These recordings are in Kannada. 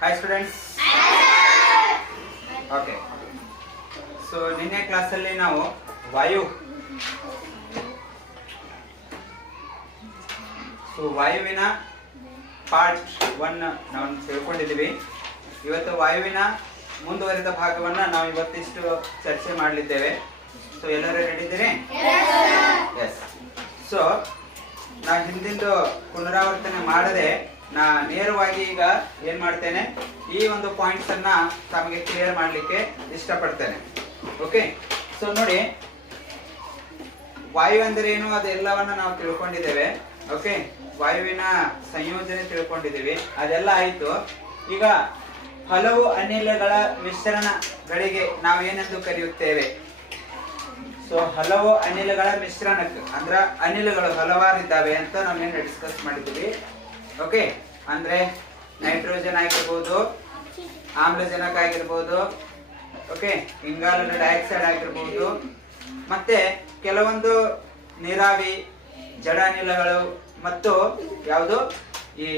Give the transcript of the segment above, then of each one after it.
Hi students. Okay. So ನಿನ್ನೆ ಕ್ಲಾಸ್ ಅಲ್ಲಿ ನಾವು ವಾಯುವಿನ ಪಾರ್ಟ್ 1 ನಾವು ತಿಳ್ಕೊಂಡಿದ್ದೀವಿ. ಇವತ್ತು ವಾಯುವಿನ ಮುಂದುವರಿದ ಭಾಗವನ್ನ ನಾವು ಇವತ್ತಿಷ್ಟು ಚರ್ಚೆ ಮಾಡಲಿದ್ದೇವೆ. ಸೊ ಎಲ್ಲರೂ ರೆಡಿ ಇದ್ದೀರಿ? ಎಸ್. ಸೊ ನಾನು ಹಿಂದಿಂದು ಪುನರಾವರ್ತನೆ ಮಾಡದೆ ನಾ ನೇರವಾಗಿ ಈಗ ಏನ್ ಮಾಡ್ತೇನೆ, ಈ ಒಂದು ಪಾಯಿಂಟ್ಸ್ ಅನ್ನ ತಮಗೆ ಕ್ಲಿಯರ್ ಮಾಡ್ಲಿಕ್ಕೆ ಇಷ್ಟಪಡ್ತೇನೆ. ಓಕೆ. ಸೊ ನೋಡಿ, ವಾಯು ಅಂದರೆ ಏನು ಅದೆಲ್ಲವನ್ನ ನಾವು ತಿಳ್ಕೊಂಡಿದ್ದೇವೆ. ಓಕೆ, ವಾಯುವಿನ ಸಂಯೋಜನೆ ತಿಳ್ಕೊಂಡಿದ್ದೀವಿ, ಅದೆಲ್ಲ ಆಯ್ತು. ಈಗ ಹಲವು ಅನಿಲಗಳ ಮಿಶ್ರಣಗಳಿಗೆ ನಾವೇನೆಂದು ಕರೆಯುತ್ತೇವೆ? ಸೊ ಹಲವು ಅನಿಲಗಳ ಮಿಶ್ರಣಕ್ಕೆ ಅಂದ್ರ ಅನಿಲಗಳು ಹಲವಾರು ಇದ್ದಾವೆ ಅಂತ ನಾವೇನು ಡಿಸ್ಕಸ್ ಮಾಡಿದ್ದೀವಿ. ಓಕೆ, ಅಂದ್ರೆ ನೈಟ್ರೋಜನ್ ಆಗಿರ್ಬೋದು, ಆಮ್ಲಜನಕ ಆಗಿರ್ಬೋದು, ಓಕೆ, ಇಂಗಾಲದ ಡೈಆಕ್ಸೈಡ್ ಆಗಿರ್ಬೋದು, ಮತ್ತೆ ಕೆಲವೊಂದು ನೀರಾವಿ ಜಡ ಅನಿಲಗಳು ಮತ್ತು ಯಾವುದು ಈ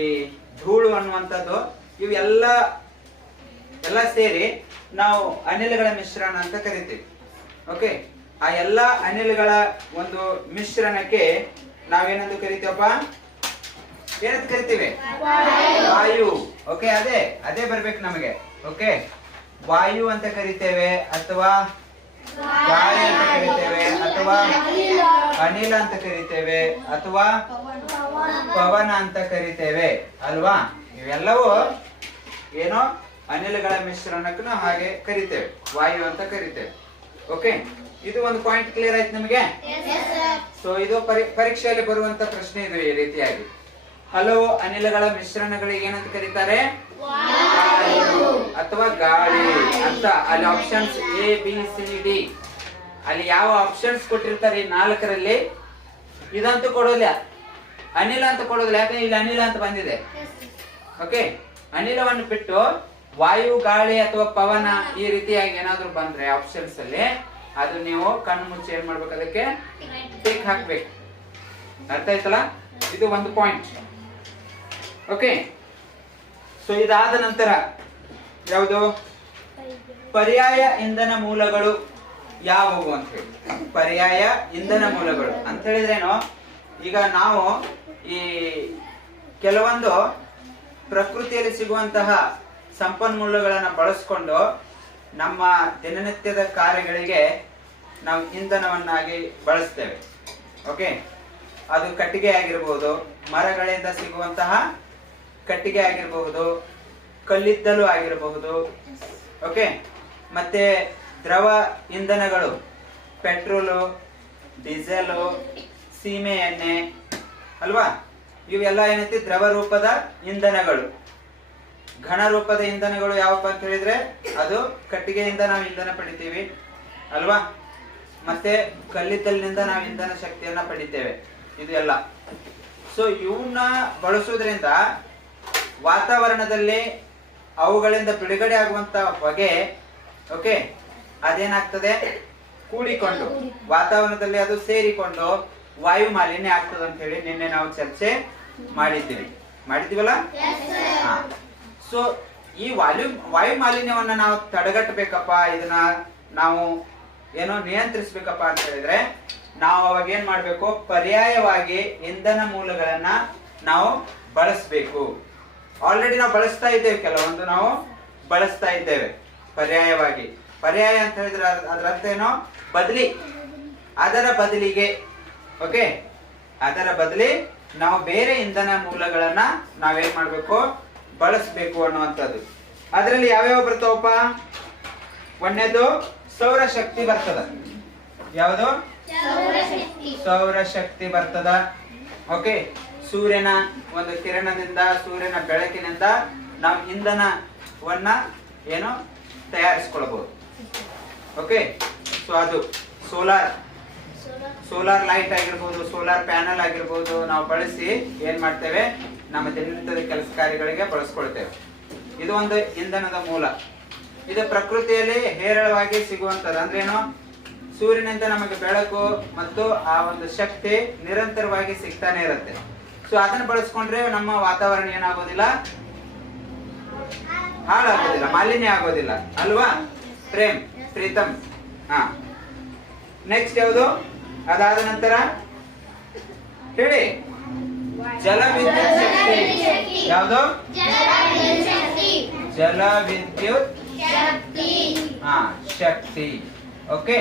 ಧೂಳು ಅನ್ನುವಂಥದ್ದು, ಇವೆಲ್ಲ ಸೇರಿ ನಾವು ಅನಿಲಗಳ ಮಿಶ್ರಣ ಅಂತ ಕರಿತೀವಿ. ಓಕೆ, ಆ ಎಲ್ಲ ಅನಿಲಗಳ ಒಂದು ಮಿಶ್ರಣಕ್ಕೆ ನಾವೇನೆಂದು ಕರಿತೀವಪ್ಪ? ಏನಂತ ಕರಿತೀವಿ? ವಾಯು. ಓಕೆ, ಅದೇ ಬರ್ಬೇಕು ನಮಗೆ. ಓಕೆ, ವಾಯು ಅಂತ ಕರಿತೇವೆ, ಅಥವಾ ಗಾಳಿ ಅಂತ ಕರಿತೇವೆ, ಅಥವಾ ಅನಿಲ ಅಂತ ಕರಿತೇವೆ, ಅಥವಾ ಪವನ ಅಂತ ಕರಿತೇವೆ ಅಲ್ವಾ? ಇವೆಲ್ಲವೂ ಏನೋ ಅನಿಲಗಳ ಮಿಶ್ರಣಕ್ಕೂ ನಾವು ಹಾಗೆ ಕರಿತೇವೆ, ವಾಯು ಅಂತ ಕರಿತೇವೆ. ಓಕೆ, ಇದು ಒಂದು ಪಾಯಿಂಟ್ ಕ್ಲಿಯರ್ ಆಯ್ತು ನಿಮಗೆ? ಸೊ ಇದು ಪರೀಕ್ಷೆಯಲ್ಲಿ ಬರುವಂತ ಪ್ರಶ್ನೆ ಇದು. ಈ ರೀತಿಯಾಗಿ ಹಲವು ಅನಿಲಗಳ ಮಿಶ್ರಣಗಳಿಗೆ ಏನಂತ ಕರೀತಾರೆ? ಅಥವಾ ಗಾಳಿ ಅಂತ. ಅಲ್ಲಿ ಆಪ್ಷನ್ಸ್ ABCD, ಅಲ್ಲಿ ಯಾವ ಆಪ್ಷನ್ಸ್ ಕೊಟ್ಟಿರ್ತಾರೆ ಈ 4ರಲ್ಲಿ ಇದಂತೂ ಕೊಡೋದಿಲ್ಲ, ಅನಿಲ ಅಂತ ಕೊಡೋದಿಲ್ಲ. ಯಾಕಂದ್ರೆ ಇಲ್ಲಿ ಅನಿಲ ಅಂತ ಬಂದಿದೆ. ಓಕೆ, ಅನಿಲವನ್ನು ಬಿಟ್ಟು ವಾಯು, ಗಾಳಿ ಅಥವಾ ಪವನ ಈ ರೀತಿಯಾಗಿ ಏನಾದ್ರು ಬಂದ್ರೆ ಆಪ್ಷನ್ಸ್ ಅಲ್ಲಿ, ಅದು ನೀವು ಕಣ್ಣು ಮುಚ್ಚಿ ಏನ್ ಮಾಡ್ಬೇಕು, ಅದಕ್ಕೆ ಟಿಕ್ ಹಾಕ್ಬೇಕು. ಅರ್ಥ ಆಯ್ತಲ್ಲ? ಇದು ಒಂದು ಪಾಯಿಂಟ್. ಓಕೆ, ಸೊ ಇದಾದ ನಂತರ ಯಾವುದು? ಪರ್ಯಾಯ ಇಂಧನ ಮೂಲಗಳು ಯಾವುವು ಅಂತ ಹೇಳಿ. ಪರ್ಯಾಯ ಇಂಧನ ಮೂಲಗಳು ಅಂತ ಹೇಳಿದ್ರೇನು? ಈಗ ನಾವು ಈ ಕೆಲವೊಂದು ಪ್ರಕೃತಿಯಲ್ಲಿ ಸಿಗುವಂತಹ ಸಂಪನ್ಮೂಲಗಳನ್ನು ಬಳಸ್ಕೊಂಡು ನಮ್ಮ ದಿನನಿತ್ಯದ ಕಾರ್ಯಗಳಿಗೆ ನಾವು ಇಂಧನವನ್ನಾಗಿ ಬಳಸ್ತೇವೆ. ಓಕೆ, ಅದು ಕಟ್ಟಿಗೆ ಆಗಿರ್ಬೋದು, ಮರಗಳಿಂದ ಸಿಗುವಂತಹ ಕಟ್ಟಿಗೆ ಆಗಿರಬಹುದು, ಕಲ್ಲಿದ್ದಲು ಆಗಿರಬಹುದು. ಓಕೆ, ಮತ್ತೆ ದ್ರವ ಇಂಧನಗಳು, ಪೆಟ್ರೋಲು, ಡೀಸೆಲು, ಸೀಮೆ ಎಣ್ಣೆ ಅಲ್ವಾ? ಇವೆಲ್ಲ ಏನೈತಿ? ದ್ರವ ರೂಪದ ಇಂಧನಗಳು. ಘನ ರೂಪದ ಇಂಧನಗಳು ಯಾವಪ್ಪ ಅಂತ ಹೇಳಿದ್ರೆ ಅದು ಕಟ್ಟಿಗೆಯಿಂದ ನಾವು ಇಂಧನ ಪಡಿತೀವಿ ಅಲ್ವಾ? ಮತ್ತೆ ಕಲ್ಲಿದ್ದಲಿನಿಂದ ನಾವು ಇಂಧನ ಶಕ್ತಿಯನ್ನ ಪಡಿತೇವೆ. ಇದು ಎಲ್ಲ. ಸೊ ಇವನ್ನ ಬಳಸೋದ್ರಿಂದ ವಾತಾವರಣದಲ್ಲಿ ಅವುಗಳಿಂದ ಬಿಡುಗಡೆ ಆಗುವಂತ ಹೊಗೆ, ಓಕೆ, ಅದೇನಾಗ್ತದೆ? ಕೂಡಿಕೊಂಡು ವಾತಾವರಣದಲ್ಲಿ ಅದು ಸೇರಿಕೊಂಡು ವಾಯು ಮಾಲಿನ್ಯ ಆಗ್ತದೆ ಅಂತ ಹೇಳಿ ನಿನ್ನೆ ನಾವು ಚರ್ಚೆ ಮಾಡಿದ್ದೀವಲ್ಲ? ಹಾ. ಸೊ ಈ ವಾಯು ಮಾಲಿನ್ಯವನ್ನ ನಾವು ತಡೆಗಟ್ಟಬೇಕಪ್ಪ, ಇದನ್ನ ನಾವು ಏನೋ ನಿಯಂತ್ರಿಸಬೇಕಪ್ಪ ಅಂತ ಹೇಳಿದ್ರೆ ನಾವು ಅವಾಗ ಏನ್ ಮಾಡ್ಬೇಕು? ಪರ್ಯಾಯವಾಗಿ ಇಂಧನ ಮೂಲಗಳನ್ನ ನಾವು ಬಳಸಬೇಕು. ಆಲ್ರೆಡಿ ನಾವು ಬಳಸ್ತಾ ಇದ್ದೇವೆ, ಕೆಲವೊಂದು ನಾವು ಬಳಸ್ತಾ ಇದ್ದೇವೆ ಪರ್ಯಾಯವಾಗಿ. ಪರ್ಯಾಯ ಅಂತ ಹೇಳಿದ್ರೆ ಅದರ ಅರ್ಥ ಏನೋ? ಬದಲಿ. ಅದರ ಬದಲಿಗೆ, ಓಕೆ, ಅದರ ಬದಲಿ ನಾವು ಬೇರೆ ಇಂಧನ ಮೂಲಗಳನ್ನ ನಾವೇನ್ ಮಾಡ್ಬೇಕು? ಬಳಸಬೇಕು ಅನ್ನುವಂಥದ್ದು. ಅದರಲ್ಲಿ ಯಾವ್ಯಾವ ಬರ್ತಾವಪ್ಪ? ಒಂದನೇದು ಸೌರಶಕ್ತಿ ಬರ್ತದ. ಯಾವುದು? ಸೌರಶಕ್ತಿ ಬರ್ತದ. ಓಕೆ, ಸೂರ್ಯನ ಒಂದು ಕಿರಣದಿಂದ, ಸೂರ್ಯನ ಬೆಳಕಿನಿಂದ ನಾವು ಇಂಧನವನ್ನ ಏನು ತಯಾರಿಸಿಕೊಳ್ಳಬಹುದು. ಓಕೆ, ಸೊ ಅದು ಸೋಲಾರ್ ಲೈಟ್ ಆಗಿರ್ಬೋದು, ಸೋಲಾರ್ ಪ್ಯಾನಲ್ ಆಗಿರ್ಬೋದು, ನಾವು ಬಳಸಿ ಏನ್ ಮಾಡ್ತೇವೆ? ನಮ್ಮ ದಿನನಿತ್ಯದ ಕೆಲಸ ಕಾರ್ಯಗಳಿಗೆ ಬಳಸ್ಕೊಳ್ತೇವೆ. ಇದು ಒಂದು ಇಂಧನದ ಮೂಲ. ಇದು ಪ್ರಕೃತಿಯಲ್ಲಿ ಹೇರಳವಾಗಿ ಸಿಗುವಂತದ್ದು. ಅಂದ್ರೇನು? ಸೂರ್ಯನಿಂದ ನಮಗೆ ಬೆಳಕು ಮತ್ತು ಆ ಒಂದು ಶಕ್ತಿ ನಿರಂತರವಾಗಿ ಸಿಗ್ತಾನೆ ಇರುತ್ತೆ. ಸೊ ಅದನ್ನ ಬಳಸ್ಕೊಂಡ್ರೆ ನಮ್ಮ ವಾತಾವರಣ ಏನಾಗೋದಿಲ್ಲ? ಹಾಳಾಗೋದಿಲ್ಲ, ಮಾಲಿನ್ಯ ಆಗೋದಿಲ್ಲ ಅಲ್ವಾ? ಪ್ರೀತಮ್. ಹಾ, ನೆಕ್ಸ್ಟ್ ಯಾವುದು? ಅದಾದ ನಂತರ ಹೇಳಿ. ಜಲವಿದ್ಯುತ್ ಶಕ್ತಿ. ಯಾವುದು? ಜಲವಿದ್ಯುತ್ ಶಕ್ತಿ. ಓಕೆ.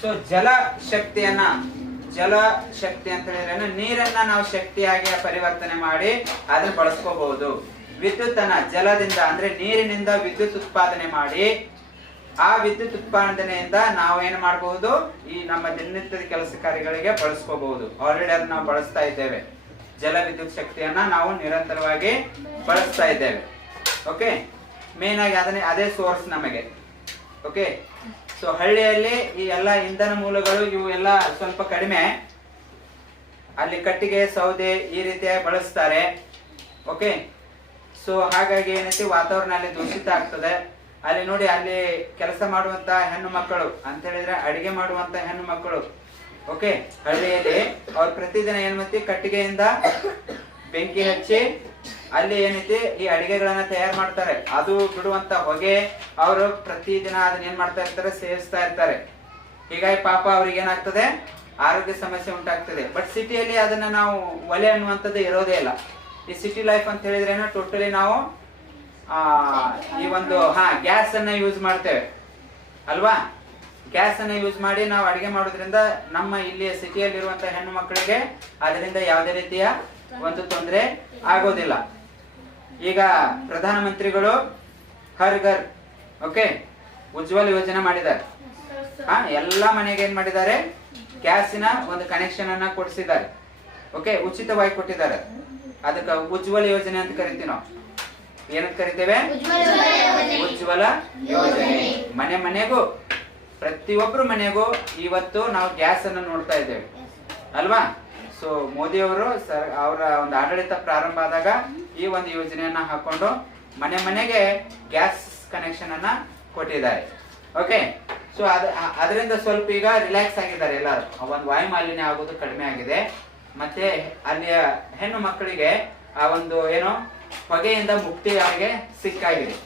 ಸೊ ಜಲ ಶಕ್ತಿ ಅಂತ ಹೇಳಿದ್ರೆ ನೀರನ್ನ ನಾವು ಶಕ್ತಿಯಾಗಿ ಪರಿವರ್ತನೆ ಮಾಡಿ ಅದನ್ನ ಬಳಸ್ಕೋಬಹುದು. ವಿದ್ಯುತ್ ಅನ್ನ ಜಲದಿಂದ ಅಂದ್ರೆ ನೀರಿನಿಂದ ವಿದ್ಯುತ್ ಉತ್ಪಾದನೆ ಮಾಡಿ ಆ ವಿದ್ಯುತ್ ಉತ್ಪಾದನೆಯಿಂದ ನಾವು ಏನ್ ಮಾಡಬಹುದು, ಈ ನಮ್ಮ ದಿನನಿತ್ಯದ ಕೆಲಸ ಕಾರ್ಯಗಳಿಗೆ ಬಳಸ್ಕೋಬಹುದು. ಆಲ್ರೆಡಿ ಅದನ್ನ ನಾವು ಬಳಸ್ತಾ ಇದ್ದೇವೆ. ಜಲ ವಿದ್ಯುತ್ ಶಕ್ತಿಯನ್ನ ನಾವು ನಿರಂತರವಾಗಿ ಬಳಸ್ತಾ ಇದ್ದೇವೆ. ಓಕೆ, ಮೇನ್ ಆಗಿ ಅದೇ ಸೋರ್ಸ್ ನಮಗೆ. ಓಕೆ, ಸೊ ಹಳ್ಳಿಯಲ್ಲಿ ಈ ಎಲ್ಲ ಇಂಧನ ಮೂಲಗಳು ಇವು ಎಲ್ಲ ಸ್ವಲ್ಪ ಕಡಿಮೆ. ಅಲ್ಲಿ ಕಟ್ಟಿಗೆ, ಸೌದೆ ಈ ರೀತಿಯಾಗಿ ಬಳಸ್ತಾರೆ. ಓಕೆ, ಸೊ ಹಾಗಾಗಿ ಏನೈತಿ, ವಾತಾವರಣ ಅಲ್ಲಿ ದೂಷಿತ ಆಗ್ತದೆ. ಅಲ್ಲಿ ನೋಡಿ, ಅಲ್ಲಿ ಕೆಲಸ ಮಾಡುವಂತ ಹೆಣ್ಣು ಮಕ್ಕಳು ಅಂತ ಹೇಳಿದ್ರೆ ಅಡಿಗೆ ಮಾಡುವಂತ ಹೆಣ್ಣು ಮಕ್ಕಳು, ಓಕೆ, ಹಳ್ಳಿಯಲ್ಲಿ ಅವ್ರು ಪ್ರತಿದಿನ ಏನ್ ಮಾಡ್ತಿ, ಕಟ್ಟಿಗೆಯಿಂದ ಬೆಂಕಿ ಹಚ್ಚಿ ಅಲ್ಲಿ ಏನೈತಿ ಈ ಅಡಿಗೆಗಳನ್ನ ತಯಾರು ಮಾಡ್ತಾರೆ. ಅದು ಬಿಡುವಂತ ಹೊಗೆ ಅವರು ಪ್ರತಿದಿನ ಅದನ್ನ ಏನ್ ಮಾಡ್ತಾ ಇರ್ತಾರೆ, ಸೇವಿಸ್ತಾ ಇರ್ತಾರೆ. ಹೀಗಾಗಿ ಪಾಪ ಅವ್ರಿಗೆ ಏನಾಗ್ತದೆ, ಆರೋಗ್ಯ ಸಮಸ್ಯೆ ಉಂಟಾಗ್ತದೆ. ಬಟ್ ಸಿಟಿಯಲ್ಲಿ ಅದನ್ನ ನಾವು ಒಲೆ ಅನ್ನುವಂಥದ್ದು ಇರೋದೇ ಇಲ್ಲ. ಈ ಸಿಟಿ ಲೈಫ್ ಅಂತ ಹೇಳಿದ್ರೆ ಟೋಟಲಿ ನಾವು ಈ ಒಂದು ಗ್ಯಾಸ್ ಅನ್ನ ಯೂಸ್ ಮಾಡ್ತೇವೆ ಅಲ್ವಾ? ಗ್ಯಾಸ್ ಅನ್ನ ಯೂಸ್ ಮಾಡಿ ನಾವು ಅಡಿಗೆ ಮಾಡೋದ್ರಿಂದ ನಮ್ಮ ಇಲ್ಲಿ ಸಿಟಿಯಲ್ಲಿ ಇರುವಂತಹ ಹೆಣ್ಣು ಮಕ್ಕಳಿಗೆ ಅದರಿಂದ ಯಾವುದೇ ರೀತಿಯ ಒಂದು ತೊಂದರೆ ಆಗೋದಿಲ್ಲ. ಈಗ ಪ್ರಧಾನಮಂತ್ರಿಗಳು ಹರ್ ಘರ್, ಓಕೆ, ಉಜ್ವಲ್ ಯೋಜನೆ ಮಾಡಿದ್ದಾರೆ. ಎಲ್ಲಾ ಮನೆಗೆ ಏನ್ ಮಾಡಿದ್ದಾರೆ, ಗ್ಯಾಸಿನ ಒಂದು ಕನೆಕ್ಷನ್ ಅನ್ನ ಕೊಡಿಸಿದ್ದಾರೆ. ಓಕೆ, ಉಚಿತವಾಗಿ ಕೊಟ್ಟಿದ್ದಾರೆ. ಅದಕ್ಕೆ ಉಜ್ವಲ ಯೋಜನೆ ಅಂತ ಕರಿತೀವಿ ನಾವು. ಏನಂತ ಕರಿತೇವೆ? ಉಜ್ವಲ ಯೋಜನೆ. ಮನೆ ಮನೆಗೂ, ಪ್ರತಿಯೊಬ್ಬರು ಮನೆಗೂ ಇವತ್ತು ನಾವು ಗ್ಯಾಸ್ ಅನ್ನು ನೋಡ್ತಾ ಇದ್ದೇವೆ ಅಲ್ವಾ? ಸೊ ಮೋದಿ ಅವರು ಅವರ ಒಂದು ಆಡಳಿತ ಪ್ರಾರಂಭ ಆದಾಗ ಈ ಒಂದು ಯೋಜನೆಯನ್ನ ಹಾಕೊಂಡು ಮನೆ ಮನೆಗೆ ಗ್ಯಾಸ್ ಕನೆಕ್ಷನ್ ಅನ್ನ ಕೊಟ್ಟಿದ್ದಾರೆ. ಓಕೆ, ಸೊ ಅದರಿಂದ ಸ್ವಲ್ಪ ಈಗ ರಿಲ್ಯಾಕ್ಸ್ ಆಗಿದ್ದಾರೆ ಎಲ್ಲರೂ. ಒಂದು ವಾಯು ಮಾಲಿನ್ಯ ಆಗೋದು ಕಡಿಮೆ ಆಗಿದೆ. ಮತ್ತೆ ಅಲ್ಲಿಯ ಹೆಣ್ಣು ಮಕ್ಕಳಿಗೆ ಆ ಒಂದು ಏನೋ ಹೊಗೆಯಿಂದ ಮುಕ್ತಿ ಅವರಿಗೆ ಸಿಕ್ಕಾಗಿದೆ.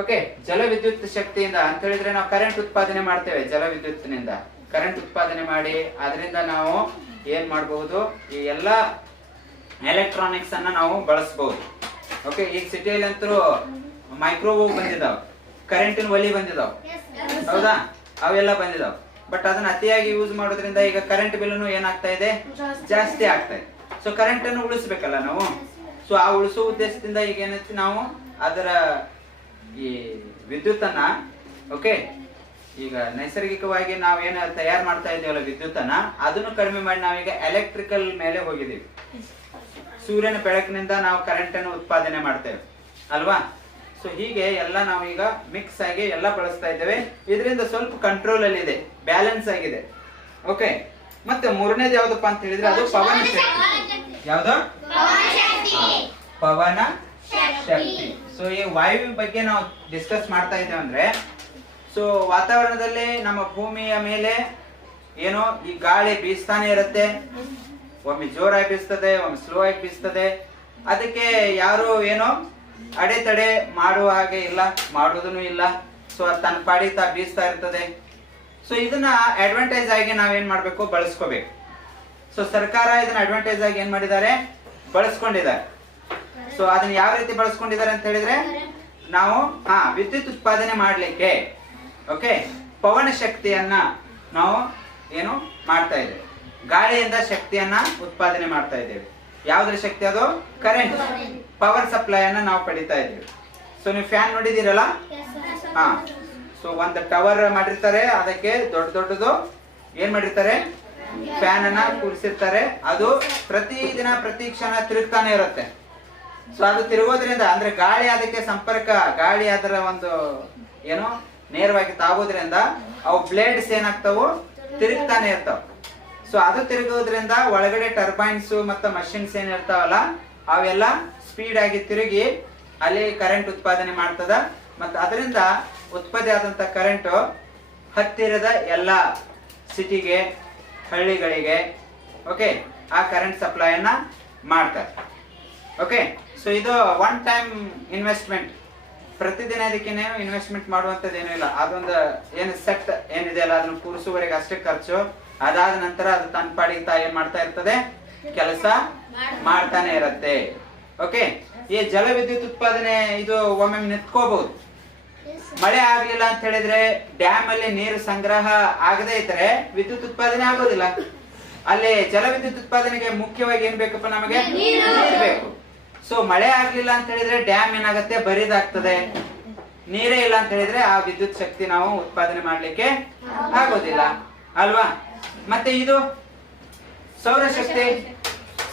ಓಕೆ, ಜಲ ವಿದ್ಯುತ್ ಶಕ್ತಿಯಿಂದ ಅಂತ ಹೇಳಿದ್ರೆ ನಾವು ಕರೆಂಟ್ ಉತ್ಪಾದನೆ ಮಾಡ್ತೇವೆ. ಜಲ ವಿದ್ಯುತ್ನಿಂದ ಕರೆಂಟ್ ಉತ್ಪಾದನೆ ಮಾಡಿ ಅದರಿಂದ ನಾವು ಏನ್ ಮಾಡಬಹುದು, ಈ ಎಲ್ಲ ಎಲೆಕ್ಟ್ರಾನಿಕ್ಸ್ ಅನ್ನ ನಾವು ಬಳಸಬಹುದು. ಓಕೆ, ಈಗ ಸಿಟಿಯಲ್ಲಿ ಅಂತೂ ಮೈಕ್ರೋವೇವ್ ಬಂದಿದಾವ್, ಕರೆಂಟಿನ ಒಲಿ ಬಂದಿದಾವ್, ಹೌದಾ? ಅವೆಲ್ಲ ಬಂದಿದಾವ್. ಬಟ್ ಅದನ್ನ ಅತಿಯಾಗಿ ಯೂಸ್ ಮಾಡೋದ್ರಿಂದ ಈಗ ಕರೆಂಟ್ ಬಿಲ್ನು ಏನಾಗ್ತಾ ಇದೆ, ಜಾಸ್ತಿ ಆಗ್ತಾ ಇದೆ. ಸೊ ಕರೆಂಟ್ ಅನ್ನು ಉಳಿಸ್ಬೇಕಲ್ಲ ನಾವು. ಸೊ ಆ ಉಳಿಸೋ ಉದ್ದೇಶದಿಂದ ಈಗ ಏನೈತಿ, ನಾವು ಅದರ ಈ ವಿದ್ಯುತ್ ಅನ್ನ, ಓಕೆ, ಈಗ ನೈಸರ್ಗಿಕವಾಗಿ ನಾವೇನ ತಯಾರು ಮಾಡ್ತಾ ಇದೀವಲ್ಲ ವಿದ್ಯುತ್ ಅನ್ನ, ಅದನ್ನು ಕಡಿಮೆ ಮಾಡಿ ನಾವೀಗ ಎಲೆಕ್ಟ್ರಿಕಲ್ ಮೇಲೆ ಹೋಗಿದ್ದೀವಿ. ಸೂರ್ಯನ ಬೆಳಕಿನಿಂದ ನಾವು ಕರೆಂಟ್ ಅನ್ನು ಉತ್ಪಾದನೆ ಮಾಡ್ತೇವೆ ಅಲ್ವಾ? ಸೊ ಹೀಗೆ ಎಲ್ಲ ನಾವೀಗ ಮಿಕ್ಸ್ ಆಗಿ ಎಲ್ಲ ಬಳಸ್ತಾ ಇದ್ದೇವೆ. ಇದರಿಂದ ಸ್ವಲ್ಪ ಕಂಟ್ರೋಲ್ ಅಲ್ಲಿ ಇದೆ, ಬ್ಯಾಲೆನ್ಸ್ ಆಗಿದೆ. ಓಕೆ, ಮತ್ತೆ ಮೂರನೇದು ಯಾವ್ದಪ್ಪ ಅಂತ ಹೇಳಿದ್ರೆ ಅದು ಪವನ ಶಕ್ತಿ. ಯಾವ್ದು? ಪವನ ಶಕ್ತಿ. ಸೊ ಈ ವಾಯು ಬಗ್ಗೆ ನಾವು ಡಿಸ್ಕಸ್ ಮಾಡ್ತಾ ಇದ್ದೇವೆ ಅಂದ್ರೆ, ಸೊ ವಾತಾವರಣದಲ್ಲಿ ನಮ್ಮ ಭೂಮಿಯ ಮೇಲೆ ಏನೋ ಈ ಗಾಳಿ ಬೀಸ್ತಾನೆ ಇರುತ್ತೆ. ಒಮ್ಮೆ ಜೋರಾಗಿ ಬೀಸ್ತದೆ, ಒಮ್ಮೆ ಸ್ಲೋ ಆಗಿ ಬೀಸ್ತದೆ. ಅದಕ್ಕೆ ಯಾರು ಏನೋ ಅಡೆತಡೆ ಮಾಡುವ ಹಾಗೆ ಇಲ್ಲ, ಮಾಡುವುದೂ ಇಲ್ಲ. ಸೊ ತನ್ನ ಪಾಡಿ ತಾ ಬೀಸ್ತಾ ಇರ್ತದೆ. ಸೊ ಇದನ್ನ ಅಡ್ವಾಂಟೇಜ್ ಆಗಿ ನಾವೇನ್ ಮಾಡ್ಬೇಕು, ಬಳಸ್ಕೋಬೇಕು. ಸೊ ಸರ್ಕಾರ ಇದನ್ನ ಅಡ್ವಾಂಟೇಜ್ ಆಗಿ ಏನ್ ಮಾಡಿದ್ದಾರೆ, ಬಳಸ್ಕೊಂಡಿದ್ದಾರೆ. ಸೊ ಅದನ್ನ ಯಾವ ರೀತಿ ಬಳಸ್ಕೊಂಡಿದ್ದಾರೆ ಅಂತ ಹೇಳಿದ್ರೆ, ನಾವು ವಿದ್ಯುತ್ ಉತ್ಪಾದನೆ ಮಾಡ್ಲಿಕ್ಕೆ, ಓಕೆ, ಪವನ ಶಕ್ತಿಯನ್ನ ನಾವು ಏನು ಮಾಡ್ತಾ ಇದ್ದೇವೆ, ಗಾಳಿಯಿಂದ ಶಕ್ತಿಯನ್ನ ಉತ್ಪಾದನೆ ಮಾಡ್ತಾ ಇದ್ದೇವೆ. ಯಾವ್ದ್ರ ಶಕ್ತಿ? ಅದು ಕರೆಂಟ್, ಪವರ್ ಸಪ್ಲೈ ಅನ್ನ ನಾವು ಪಡಿತಾ ಇದ್ದೇವೆ. ಸೊ ನೀವು ಫ್ಯಾನ್ ನೋಡಿದಿರಲ್ಲ, ಸೊ ಒಂದು ಟವರ್ ಮಾಡಿರ್ತಾರೆ, ಅದಕ್ಕೆ ದೊಡ್ಡದು ಏನ್ ಮಾಡಿರ್ತಾರೆ, ಫ್ಯಾನ್ ಅನ್ನ ಕೂರಿಸಿರ್ತಾರೆ. ಅದು ಪ್ರತಿದಿನ ಪ್ರತಿ ಕ್ಷಣ ತಿರುಗ್ತಾನೆ ಇರುತ್ತೆ. ಸೊ ಅದು ತಿರುಗೋದ್ರಿಂದ ಅಂದ್ರೆ ಗಾಳಿ ಅದಕ್ಕೆ ಸಂಪರ್ಕ, ಗಾಳಿ ಅದರ ಒಂದು ಏನೋ ನೇರವಾಗಿ ತಾಗೋದ್ರಿಂದ ಅವು ಬ್ಲೇಡ್ಸ್ ಏನಾಗ್ತಾವು, ತಿರುಗ್ತಾನೆ ಇರ್ತಾವ. ಸೊ ಅದು ತಿರುಗೋದ್ರಿಂದ ಒಳಗಡೆ ಟರ್ಬೈನ್ಸ್ ಮತ್ತು ಮಷಿನ್ಸ್ ಏನ್ ಇರ್ತಾವಲ್ಲ, ಅವೆಲ್ಲ ಸ್ಪೀಡ್ ಆಗಿ ತಿರುಗಿ ಅಲ್ಲಿ ಕರೆಂಟ್ ಉತ್ಪಾದನೆ ಮಾಡ್ತದ. ಮತ್ತು ಅದರಿಂದ ಉತ್ಪತ್ತಿ ಆದಂತ ಕರೆಂಟ್ ಹತ್ತಿರದ ಎಲ್ಲ ಸಿಟಿಗೆ, ಹಳ್ಳಿಗಳಿಗೆ, ಓಕೆ, ಆ ಕರೆಂಟ್ ಸಪ್ಲೈಯನ್ನ ಮಾಡ್ತಾರೆ. ಓಕೆ, ಸೊ ಸೊ ಇದು ಒನ್ ಟೈಮ್ ಇನ್ವೆಸ್ಟ್ಮೆಂಟ್, ಪ್ರತಿದಿನ ಅದಕ್ಕೇನೇನು ಇನ್ವೆಸ್ಟ್ಮೆಂಟ್ ಮಾಡುವಂಥದ್ದು ಏನೂ ಇಲ್ಲ. ಅದೊಂದು ಏನು ಸೆಟ್ ಏನಿದೆ ಅಲ್ಲ ಅದನ್ನು ಕೂರಿಸುವವರೆಗೆ ಅಷ್ಟೇ ಖರ್ಚು. ಅದಾದ ನಂತರ ಅದು ತನ್ನ ಪಾಡಿಗೆ ಏನ್ ಮಾಡ್ತಾ ಇರ್ತದೆ, ಕೆಲಸ ಮಾಡ್ತಾನೆ ಇರತ್ತೆ. ಓಕೆ, ಈ ಜಲ ವಿದ್ಯುತ್ ಉತ್ಪಾದನೆ ಇದು ಒಮ್ಮೆ ನಿಂತ್ಕೋಬಹುದು. ಮಳೆ ಆಗ್ಲಿಲ್ಲ ಅಂತ ಹೇಳಿದ್ರೆ ಡ್ಯಾಮ್ ಅಲ್ಲಿ ನೀರು ಸಂಗ್ರಹ ಆಗದೆ ಇದ್ರೆ ವಿದ್ಯುತ್ ಉತ್ಪಾದನೆ ಆಗೋದಿಲ್ಲ. ಅಲ್ಲಿ ಜಲ ವಿದ್ಯುತ್ ಉತ್ಪಾದನೆಗೆ ಮುಖ್ಯವಾಗಿ ಏನ್ ಬೇಕಪ್ಪ, ನಮಗೆ ನೀರು ಬೇಕು. ಸೊ ಮಳೆ ಆಗ್ಲಿಲ್ಲ ಅಂತ ಹೇಳಿದ್ರೆ ಡ್ಯಾಮ್ ಏನಾಗತ್ತೆ, ಬರಿದಾಗ್ತದೆ. ನೀರೇ ಇಲ್ಲ ಅಂತ ಹೇಳಿದ್ರೆ ಆ ವಿದ್ಯುತ್ ಶಕ್ತಿ ನಾವು ಉತ್ಪಾದನೆ ಮಾಡ್ಲಿಕ್ಕೆ ಆಗೋದಿಲ್ಲ ಅಲ್ವಾ. ಮತ್ತೆ ಇದು ಸೌರಶಕ್ತಿ,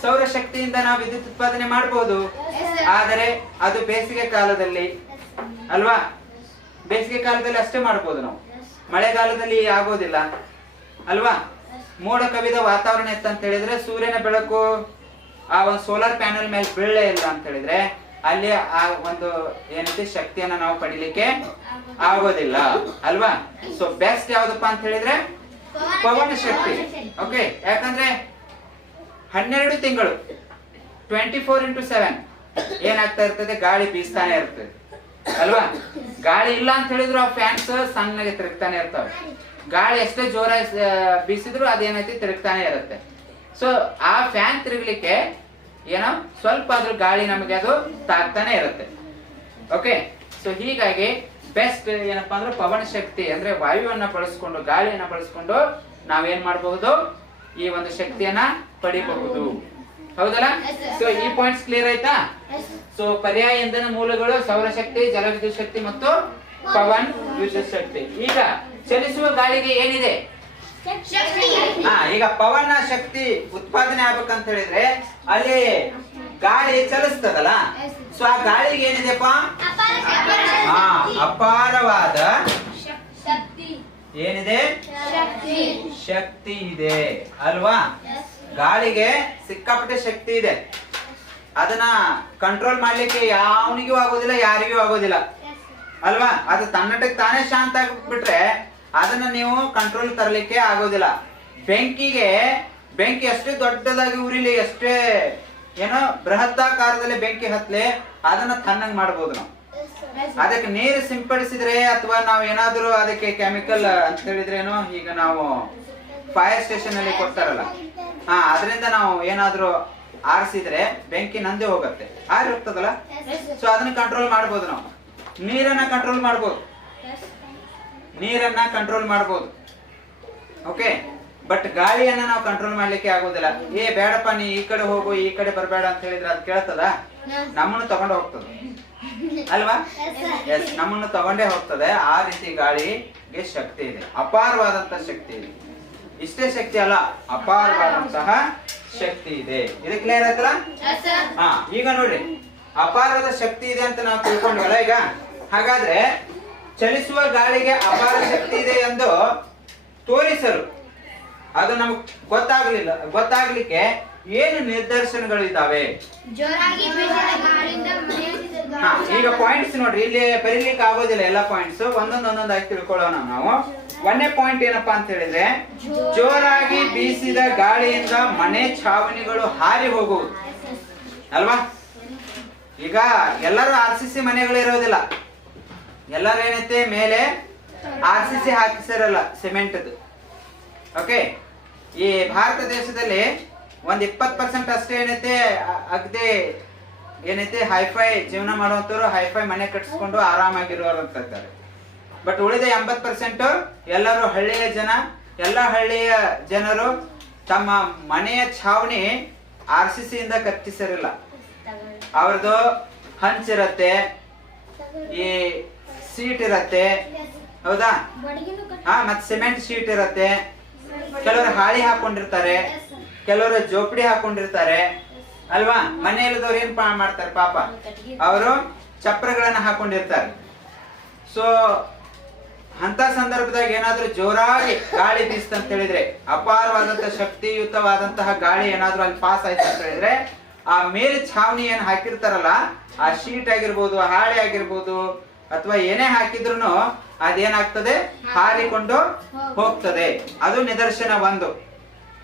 ಸೌರಶಕ್ತಿಯಿಂದ ನಾವು ವಿದ್ಯುತ್ ಉತ್ಪಾದನೆ ಮಾಡಬಹುದು. ಆದರೆ ಅದು ಬೇಸಿಗೆ ಕಾಲದಲ್ಲಿ ಅಲ್ವಾ, ಬೇಸಿಗೆ ಕಾಲದಲ್ಲಿ ಅಷ್ಟೇ ಮಾಡಬಹುದು ನಾವು, ಮಳೆಗಾಲದಲ್ಲಿ ಆಗೋದಿಲ್ಲ ಅಲ್ವಾ. ಮೋಡ ಕವಿದ ವಾತಾವರಣ ಇತ್ತಂತ ಹೇಳಿದ್ರೆ ಸೂರ್ಯನ ಬೆಳಕು ಆ ಒಂದು ಸೋಲಾರ್ ಪ್ಯಾನೆಲ್ ಮೇಲೆ ಬೀಳಲೇ ಇಲ್ಲ ಅಂತ ಹೇಳಿದ್ರೆ ಅಲ್ಲಿ ಆ ಒಂದು ಏನಂತೆ ಶಕ್ತಿಯನ್ನ ನಾವು ಪಡಿಲಿಕ್ಕೆ ಆಗೋದಿಲ್ಲ ಅಲ್ವಾ. ಸೊ ಬೆಸ್ಟ್ ಯಾವ್ದಪ್ಪ ಅಂತ ಹೇಳಿದ್ರೆ ಪವನ ಶಕ್ತಿ. ಓಕೆ, ಯಾಕಂದ್ರೆ 12 ತಿಂಗಳು 24x7 ಏನಾಗ್ತಾ ಇರ್ತದೆ, ಗಾಳಿ ಬೀಸ್ತಾನೆ ಇರ್ತದೆ ಅಲ್ವಾ. ಗಾಳಿ ಇಲ್ಲ ಅಂತ ಹೇಳಿದ್ರು ಆ ಫ್ಯಾನ್ಸ್ ಸಣ್ಣಗೆ ತಿರುಗ್ತಾನೆ ಇರ್ತವೆ. ಗಾಳಿ ಎಷ್ಟೇ ಜೋರಾಗಿ ಬೀಸಿದ್ರು ಅದೇನೈತಿ ತಿರುಗ್ತಾನೆ ಇರುತ್ತೆ. ಸೊ ಆ ಫ್ಯಾನ್ ತಿರುಗಲಿಕ್ಕೆ ಏನೋ ಸ್ವಲ್ಪ ಆದ್ರೂ ಗಾಳಿ ನಮಗೆ ಅದು ತಾಗ್ತಾನೆ ಇರುತ್ತೆ. ಓಕೆ, ಸೊ ಹೀಗಾಗಿ ಬೆಸ್ಟ್ ಏನಪ್ಪಾ ಅಂದ್ರೆ ಪವನ ಶಕ್ತಿ ಅಂದ್ರೆ ವಾಯುವನ್ನ ಬಳಸ್ಕೊಂಡು, ಗಾಳಿಯನ್ನ ಬಳಸ್ಕೊಂಡು ನಾವೇನ್ ಮಾಡಬಹುದು, ಈ ಒಂದು ಶಕ್ತಿಯನ್ನ ಪಡಿಬಹುದು. ಹೌದಲ್ಲ. ಸೊ ಈ ಪಾಯಿಂಟ್ಸ್ ಕ್ಲಿಯರ್ ಆಯ್ತಾ. ಸೊ ಪರ್ಯಾಯ ಇಂಧನ ಮೂಲಗಳು ಸೌರಶಕ್ತಿ, ಜಲವಿದ್ಯುತ್ ಶಕ್ತಿ ಮತ್ತು ಪವನ್ ವಿದ್ಯುತ್ ಶಕ್ತಿ. ಈಗ ಚಲಿಸುವ ಗಾಳಿಗೆ ಏನಿದೆ, ಈಗ ಪವನ ಶಕ್ತಿ ಉತ್ಪಾದನೆ ಆಗ್ಬೇಕಂತ ಹೇಳಿದ್ರೆ ಅಲ್ಲಿ ಗಾಳಿ ಚಲಿಸ್ತದಲ್ಲ. ಸೊ ಆ ಗಾಳಿಗೆ ಏನಿದೆಪ್ಪ, ಅಪಾರವಾದ ಏನಿದೆ, ಶಕ್ತಿ ಇದೆ ಅಲ್ವಾ. ಗಾಳಿಗೆ ಸಿಕ್ಕಾಪಟ್ಟೆ ಶಕ್ತಿ ಇದೆ. ಅದನ್ನ ಕಂಟ್ರೋಲ್ ಮಾಡ್ಲಿಕ್ಕೆ ಯಾವನಿಗೂ ಆಗೋದಿಲ್ಲ, ಯಾರಿಗೂ ಆಗೋದಿಲ್ಲ ಅಲ್ವಾ. ಅದು ತನ್ನಟಕ್ಕೆ ತಾನೇ ಶಾಂತ ಆಗ್ಬಿಟ್ರೆ ಅದನ್ನ ನೀವು ಕಂಟ್ರೋಲ್ ತರಲಿಕ್ಕೆ ಆಗೋದಿಲ್ಲ. ಬೆಂಕಿ ಅಷ್ಟೇ ದೊಡ್ಡದಾಗಿ ಉರಿಲಿ, ಎಷ್ಟೇ ಏನೋ ಬೃಹತ್ತಾಕಾರದಲ್ಲಿ ಬೆಂಕಿ ಹತ್ಲಿ, ಅದನ್ನ ತಣ್ಣಗೆ ಮಾಡಬಹುದು ನಾವು. ಅದಕ್ಕೆ ನೀರು ಸಿಂಪಡಿಸಿದ್ರೆ ಅಥವಾ ನಾವು ಏನಾದ್ರೂ ಅದಕ್ಕೆ ಕೆಮಿಕಲ್ ಅಂತ ಹೇಳಿದ್ರೇನು, ಈಗ ನಾವು ಫೈರ್ ಸ್ಟೇಷನ್ ಅಲ್ಲಿ ಕೊಡ್ತಾರಲ್ಲ, ಅದರಿಂದ ನಾವು ಏನಾದ್ರೂ ಆರಿಸಿದ್ರೆ ಬೆಂಕಿ ನಂದೇ ಹೋಗುತ್ತೆ, ಆರಿ ಹೋಗ್ತದಲ್ಲ. ಸೊ ಅದನ್ನ ಕಂಟ್ರೋಲ್ ಮಾಡಬಹುದು ನಾವು. ನೀರನ್ನ ಕಂಟ್ರೋಲ್ ಮಾಡಬಹುದು, ನೀರನ್ನ ಕಂಟ್ರೋಲ್ ಮಾಡಬಹುದು. ಓಕೆ, ಬಟ್ ಗಾಳಿಯನ್ನ ನಾವು ಕಂಟ್ರೋಲ್ ಮಾಡ್ಲಿಕ್ಕೆ ಆಗೋದಿಲ್ಲ. ಬೇಡಪ್ಪ ನೀ ಈ ಕಡೆ ಹೋಗು, ಈ ಕಡೆ ಬರಬೇಡ ಅಂತ ಹೇಳಿದ್ರೆ ಅದು ಕೇಳ್ತದ, ನಮ್ಮನ್ನು ತಗೊಂಡು ಹೋಗ್ತದೆ ಅಲ್ವಾ. ಎಸ್, ನಮ್ಮನ್ನು ತಗೊಂಡೇ ಹೋಗ್ತದೆ. ಆ ರೀತಿ ಗಾಳಿಗೆ ಶಕ್ತಿ ಇದೆ, ಅಪಾರವಾದಂತಹ ಶಕ್ತಿ ಇದೆ. ಇಷ್ಟೇ ಶಕ್ತಿ ಅಲ್ಲ, ಅಪಾರವಾದಂತಹ ಶಕ್ತಿ ಇದೆ. ಇದು ಕ್ಲಿಯರ್ ಆಯ್ತಲ್ಲ. ಈಗ ನೋಡ್ರಿ, ಅಪಾರದ ಶಕ್ತಿ ಇದೆ ಅಂತ ನಾವು ತಿಳ್ಕೊಂಡ್ವಲ್ಲ ಈಗ. ಹಾಗಾದ್ರೆ ಚಲಿಸುವ ಗಾಳಿಗೆ ಅಪಾರ ಶಕ್ತಿ ಇದೆ ಎಂದು ತೋರಿಸಲು, ಅದು ನಮಗ್ ಗೊತ್ತಾಗ್ಲಿಕ್ಕೆ ಏನು ನಿದರ್ಶನಗಳು ಇದ್ದಾವೆ. ಈಗ ಪಾಯಿಂಟ್ಸ್ ನೋಡ್ರಿ, ಇಲ್ಲಿ ಬರೀಲಿಕ್ಕೆ ಆಗೋದಿಲ್ಲ ಎಲ್ಲ ಪಾಯಿಂಟ್ಸ್, ಒಂದೊಂದಾಗಿ ತಿಳ್ಕೊಳ್ಳೋಣ ನಾವು. ಒಂದನೇ ಪಾಯಿಂಟ್ ಏನಪ್ಪಾ ಅಂತ ಹೇಳಿದ್ರೆ, ಜೋರಾಗಿ ಬೀಸಿದ ಗಾಳಿಯಿಂದ ಮನೆ ಛಾವಣಿಗಳು ಹಾರಿ ಹೋಗುವುದು ಅಲ್ವಾ. ಈಗ ಎಲ್ಲರೂ RCC ಮನೆಗಳು ಇರೋದಿಲ್ಲ, ಎಲ್ಲರೂ ಏನೈತೆ ಮೇಲೆ RCC ಹಾಕಿಸಿರಲ್ಲ, ಸಿಮೆಂಟ್. ಓಕೆ, ಈ ಭಾರತ ದೇಶದಲ್ಲಿ ಒಂದ್ 20% ಅಷ್ಟೇ ಏನೈತೆ ಅಗದಿ ಏನೈತೆ ಹೈಫೈ ಜೀವನ ಮಾಡುವಂತವ್ರು, ಹೈಫೈ ಮನೆ ಕಟ್ಟಿಸ್ಕೊಂಡು ಆರಾಮಾಗಿರುವರು ಅಂತ ಇದ್ದಾರೆ. ಬಟ್ ಉಳಿದ 80% ಎಲ್ಲರೂ ಎಲ್ಲ ಹಳ್ಳಿಯ ಜನರು ತಮ್ಮ ಮನೆಯ ಛಾವಣಿ RCC ಇಂದ ಕಟ್ಟಿಸಿರಲ್ಲ. ಅವ್ರದ್ದು ಹಂಚಿರತ್ತೆ, ಈ ಸೀಟ್ ಇರತ್ತೆ, ಹೌದಾ. ಮತ್ತೆ ಸಿಮೆಂಟ್ ಶೀಟ್ ಇರತ್ತೆ. ಕೆಲವರು ಹಾಳಿ ಹಾಕೊಂಡಿರ್ತಾರೆ, ಕೆಲವರು ಜೋಪಡಿ ಹಾಕೊಂಡಿರ್ತಾರೆ ಅಲ್ವಾ. ಮನೆಯಲ್ಲದವ್ರು ಏನ್ ಮಾಡ್ತಾರೆ ಪಾಪ, ಅವರು ಚಪ್ರಗಳನ್ನ ಹಾಕೊಂಡಿರ್ತಾರೆ. ಸೊ ಅಂತ ಸಂದರ್ಭದಾಗ ಏನಾದ್ರೂ ಜೋರಾಗಿ ಗಾಳಿ ಬೀಸ್ತಂತ ಹೇಳಿದ್ರೆ, ಅಪಾರವಾದಂತಹ ಶಕ್ತಿಯುತವಾದಂತಹ ಗಾಳಿ ಏನಾದ್ರೂ ಅಲ್ಲಿ ಪಾಸ್ ಆಯ್ತು ಅಂತ ಹೇಳಿದ್ರೆ, ಆ ಮೇಲೆ ಛಾವಣಿ ಏನ್ ಹಾಕಿರ್ತಾರಲ್ಲ, ಆ ಶೀಟ್ ಆಗಿರ್ಬೋದು, ಹಾಳೆ ಆಗಿರ್ಬೋದು, ಅಥವಾ ಏನೇ ಹಾಕಿದ್ರು ಅದೇನಾಗ್ತದೆ, ಹಾರಿಕೊಂಡು ಹೋಗ್ತದೆ. ಅದು ನಿದರ್ಶನ ಒಂದು.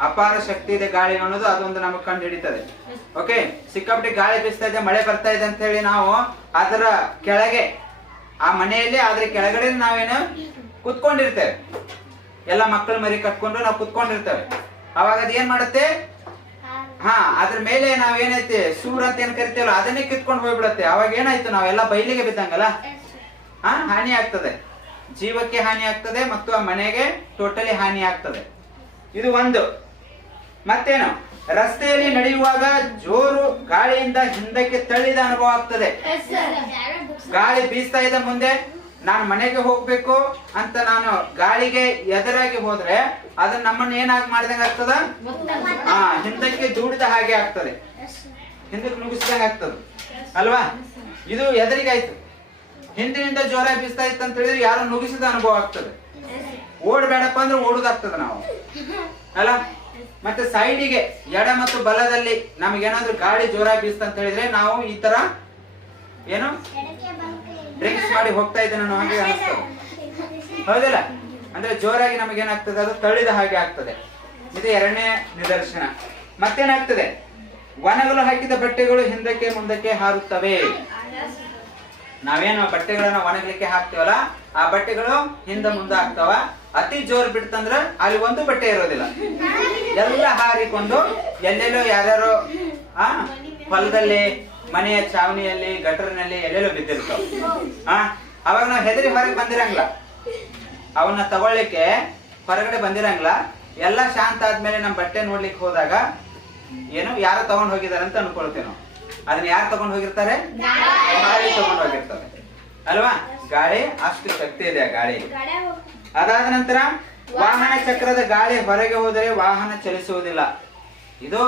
ಅಪಾರ ಶಕ್ತಿ ಇದೆ ಗಾಳಿ ಅನ್ನೋದು ಅದೊಂದು ನಮಗೆ ಕಂಡು ಹಿಡಿತದೆ. ಓಕೆ, ಸಿಕ್ಕಾಪಟ್ಟೆ ಗಾಳಿ ಬೀಸ್ತಾ ಇದೆ, ಮಳೆ ಬರ್ತಾ ಇದೆ ಅಂತ ಹೇಳಿ ನಾವು ಅದರ ಕೆಳಗೆ, ಆ ಮನೆಯಲ್ಲಿ ಅದ್ರ ಕೆಳಗಡೆ ನಾವೇನು ಕುತ್ಕೊಂಡಿರ್ತೇವೆ, ಎಲ್ಲ ಮಕ್ಕಳು ಮರಿ ಕಟ್ಕೊಂಡು ನಾವು ಕುತ್ಕೊಂಡಿರ್ತೇವೆ. ಅವಾಗ ಅದ್ ಏನ್ ಮಾಡುತ್ತೆ, ಅದ್ರ ಮೇಲೆ ನಾವೇನೈತಿ ಸೂರ್ ಅಂತ ಏನ್ ಕರಿತೀವಲ್ಲ ಅದನ್ನೇ ಕಿತ್ಕೊಂಡು ಹೋಗ್ಬಿಡತ್ತೆ. ಅವಾಗ ಏನಾಯ್ತು, ನಾವೆಲ್ಲ ಬಯಲಿಗೆ ಬಿದ್ದಂಗಲ್ಲ, ಹಾನಿ ಆಗ್ತದೆ, ಜೀವಕ್ಕೆ ಹಾನಿ ಆಗ್ತದೆ ಮತ್ತು ಆ ಮನೆಗೆ ಟೋಟಲಿ ಹಾನಿ ಆಗ್ತದೆ. ಇದು ಒಂದು. ಮತ್ತೇನು, ರಸ್ತೆಯಲ್ಲಿ ನಡೆಯುವಾಗ ಜೋರು ಗಾಳಿಯಿಂದ ಹಿಂದಕ್ಕೆ ತಳ್ಳಿದ ಅನುಭವ ಆಗ್ತದೆ. ಗಾಳಿ ಬೀಸ್ತಾ ಇದೆ ಮುಂದೆ, ನಾನು ಮನೆಗೆ ಹೋಗ್ಬೇಕು ಅಂತ ನಾನು ಗಾಳಿಗೆ ಎದುರಾಗಿ ಹೋದ್ರೆ ಅದನ್ನ ನಮ್ಮನ್ನ ಏನಾಗಿ ಮಾಡಿದಂಗ ಆಗ್ತದ, ಹಿಂದಕ್ಕೆ ದೂಡಿದ ಹಾಗೆ ಆಗ್ತದೆ, ಹಿಂದಕ್ಕೆ ನುಗ್ಗಿಸಿದಂಗ ಆಗ್ತದೆ ಅಲ್ವಾ. ಇದು ಎದುರಿಗೆ ಆಯ್ತು. ಹಿಂದಿನಿಂದ ಜೋರಾಗಿ ಬೀಸ್ತಾ ಇತ್ತು ಅಂತ ಹೇಳಿದ್ರೆ ಯಾರು ನುಗ್ಗಿಸಿದ ಅನುಭವ ಆಗ್ತದೆ. ಓಡ್ಬೇಡಪ್ಪ ಅಂದ್ರೆ ಓಡುದಾಗ್ತದೆ ನಾವು ಅಲ್ಲ. ಮತ್ತೆ ಸೈಡಿಗೆ ಎಡ ಮತ್ತು ಬಲದಲ್ಲಿ ನಮಗೇನಾದ್ರೂ ಗಾಳಿ ಜೋರಾಗಿ ಬೀಸ್ತ ಅಂತ ಹೇಳಿದ್ರೆ ನಾವು ಈ ತರ ಏನು ಡ್ರಿಂಕ್ಸ್ ಮಾಡಿ ಹೋಗ್ತಾ ಇದ್ದೇನೆ ಅನ್ನೋ ಹಾಗೆ ಅನಿಸ್ತದೆ, ಹೌದಲ್ಲ. ಅಂದ್ರೆ ಜೋರಾಗಿ ನಮಗೇನಾಗ್ತದೆ, ಅದು ತಳ್ಳಿದ ಹಾಗೆ ಆಗ್ತದೆ. ಇದು ಎರಡನೇ ನಿದರ್ಶನ. ಮತ್ತೇನಾಗ್ತದೆ, ಒಣಗಲು ಹಾಕಿದ ಬಟ್ಟೆಗಳು ಹಿಂದಕ್ಕೆ ಮುಂದಕ್ಕೆ ಹಾರುತ್ತವೆ. ನಾವೇನು ಬಟ್ಟೆಗಳನ್ನ ಒಣಗಲಿಕ್ಕೆ ಹಾಕ್ತೇವಲ್ಲ ಆ ಬಟ್ಟೆಗಳು ಹಿಂದ ಮುಂದೆ ಆಗ್ತಾವ. ಅತಿ ಜೋರ್ ಬಿಡ್ತಂದ್ರ ಅಲ್ಲಿ ಒಂದು ಬಟ್ಟೆ ಇರೋದಿಲ್ಲ, ಎಲ್ಲ ಹಾರಿಕೊಂಡು ಎಲ್ಲೆಲ್ಲೋ ಯಾರ್ಯಾರೋ ಹೊಲದಲ್ಲಿ, ಮನೆಯ ಚಾವಣಿಯಲ್ಲಿ, ಗಟರ್ನಲ್ಲಿ ಎಲ್ಲೆಲ್ಲೋ ಬಿದ್ದಿರ್ತಾವ. ಅವಾಗ ನಾವು ಹೆದರಿ ಹೊರಗೆ ಬಂದಿರಂಗಿಲ್ಲ, ಅವನ್ನ ತಗೊಳ್ಳಿಕ್ಕೆ ಹೊರಗಡೆ ಬಂದಿರಂಗಿಲ್ಲ. ಎಲ್ಲ ಶಾಂತ ಆದ್ಮೇಲೆ ನಮ್ ಬಟ್ಟೆ ನೋಡ್ಲಿಕ್ಕೆ ಹೋದಾಗ ಏನು ಯಾರು ತಗೊಂಡ್ ಹೋಗಿದಾರೆ ಅಂತ ಅನ್ಕೊಳ್ತೇವೆ ನಾವು. ಅದನ್ನ ಯಾರು ತಗೊಂಡ್ ಹೋಗಿರ್ತಾರೆ, ಗಾಳಿ ತಗೊಂಡ್ ಹೋಗಿರ್ತಾರೆ ಅಲ್ವಾ. ಗಾಳಿ ಅಷ್ಟು ಶಕ್ತಿ ಇದೆ ಆ ಗಾಳಿ. ಅದಾದ ನಂತರ ವಾಹನ ಚಕ್ರದ ಗಾಳಿ ಹೊರಗೆ ಹೋದರೆ ವಾಹನ ಚಲಿಸುವುದಿಲ್ಲ. ಇದು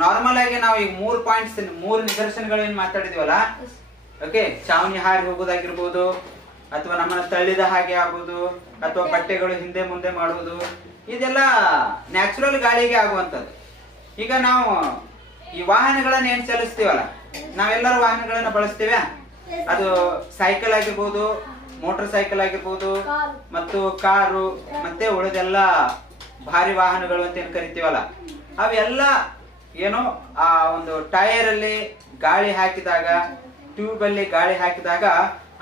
ನಾರ್ಮಲ್ ಆಗಿ ನಾವು ಈಗ 3 ಪಾಯಿಂಟ್ಸ್, 3 ನಿದರ್ಶನಗಳು ಏನ್ ಮಾತಾಡಿದೀವಲ್ಲ, ಓಕೆ, ಚಾವಣಿ ಹಾರಿ ಹೋಗೋದಾಗಿರ್ಬೋದು, ಅಥವಾ ನಮ್ಮನ್ನ ತಳ್ಳಿದ ಹಾಗೆ ಆಗುವುದು, ಅಥವಾ ಬಟ್ಟೆಗಳು ಹಿಂದೆ ಮುಂದೆ ಮಾಡುವುದು, ಇದೆಲ್ಲ ನ್ಯಾಚುರಲ್ ಗಾಳಿಗೆ ಆಗುವಂಥದ್ದು. ಈಗ ನಾವು ಈ ವಾಹನಗಳನ್ನ ಏನ್ ಚಲಿಸ್ತೀವಲ್ಲ, ನಾವೆಲ್ಲರೂ ವಾಹನಗಳನ್ನ ಬಳಸ್ತೀವ. ಅದು ಸೈಕಲ್ ಆಗಿರ್ಬೋದು, ಮೋಟರ್ ಸೈಕಲ್ ಆಗಿರ್ಬೋದು, ಮತ್ತು ಕಾರು, ಮತ್ತೆ ಉಳಿದೆಲ್ಲ ಭಾರಿ ವಾಹನಗಳು ಅಂತ ಏನ್ ಕರಿತೀವಲ್ಲ, ಅವೆಲ್ಲ ಏನು ಆ ಒಂದು ಟೈರ್ ಅಲ್ಲಿ ಗಾಳಿ ಹಾಕಿದಾಗ, ಟ್ಯೂಬ್ ಅಲ್ಲಿ ಗಾಳಿ ಹಾಕಿದಾಗ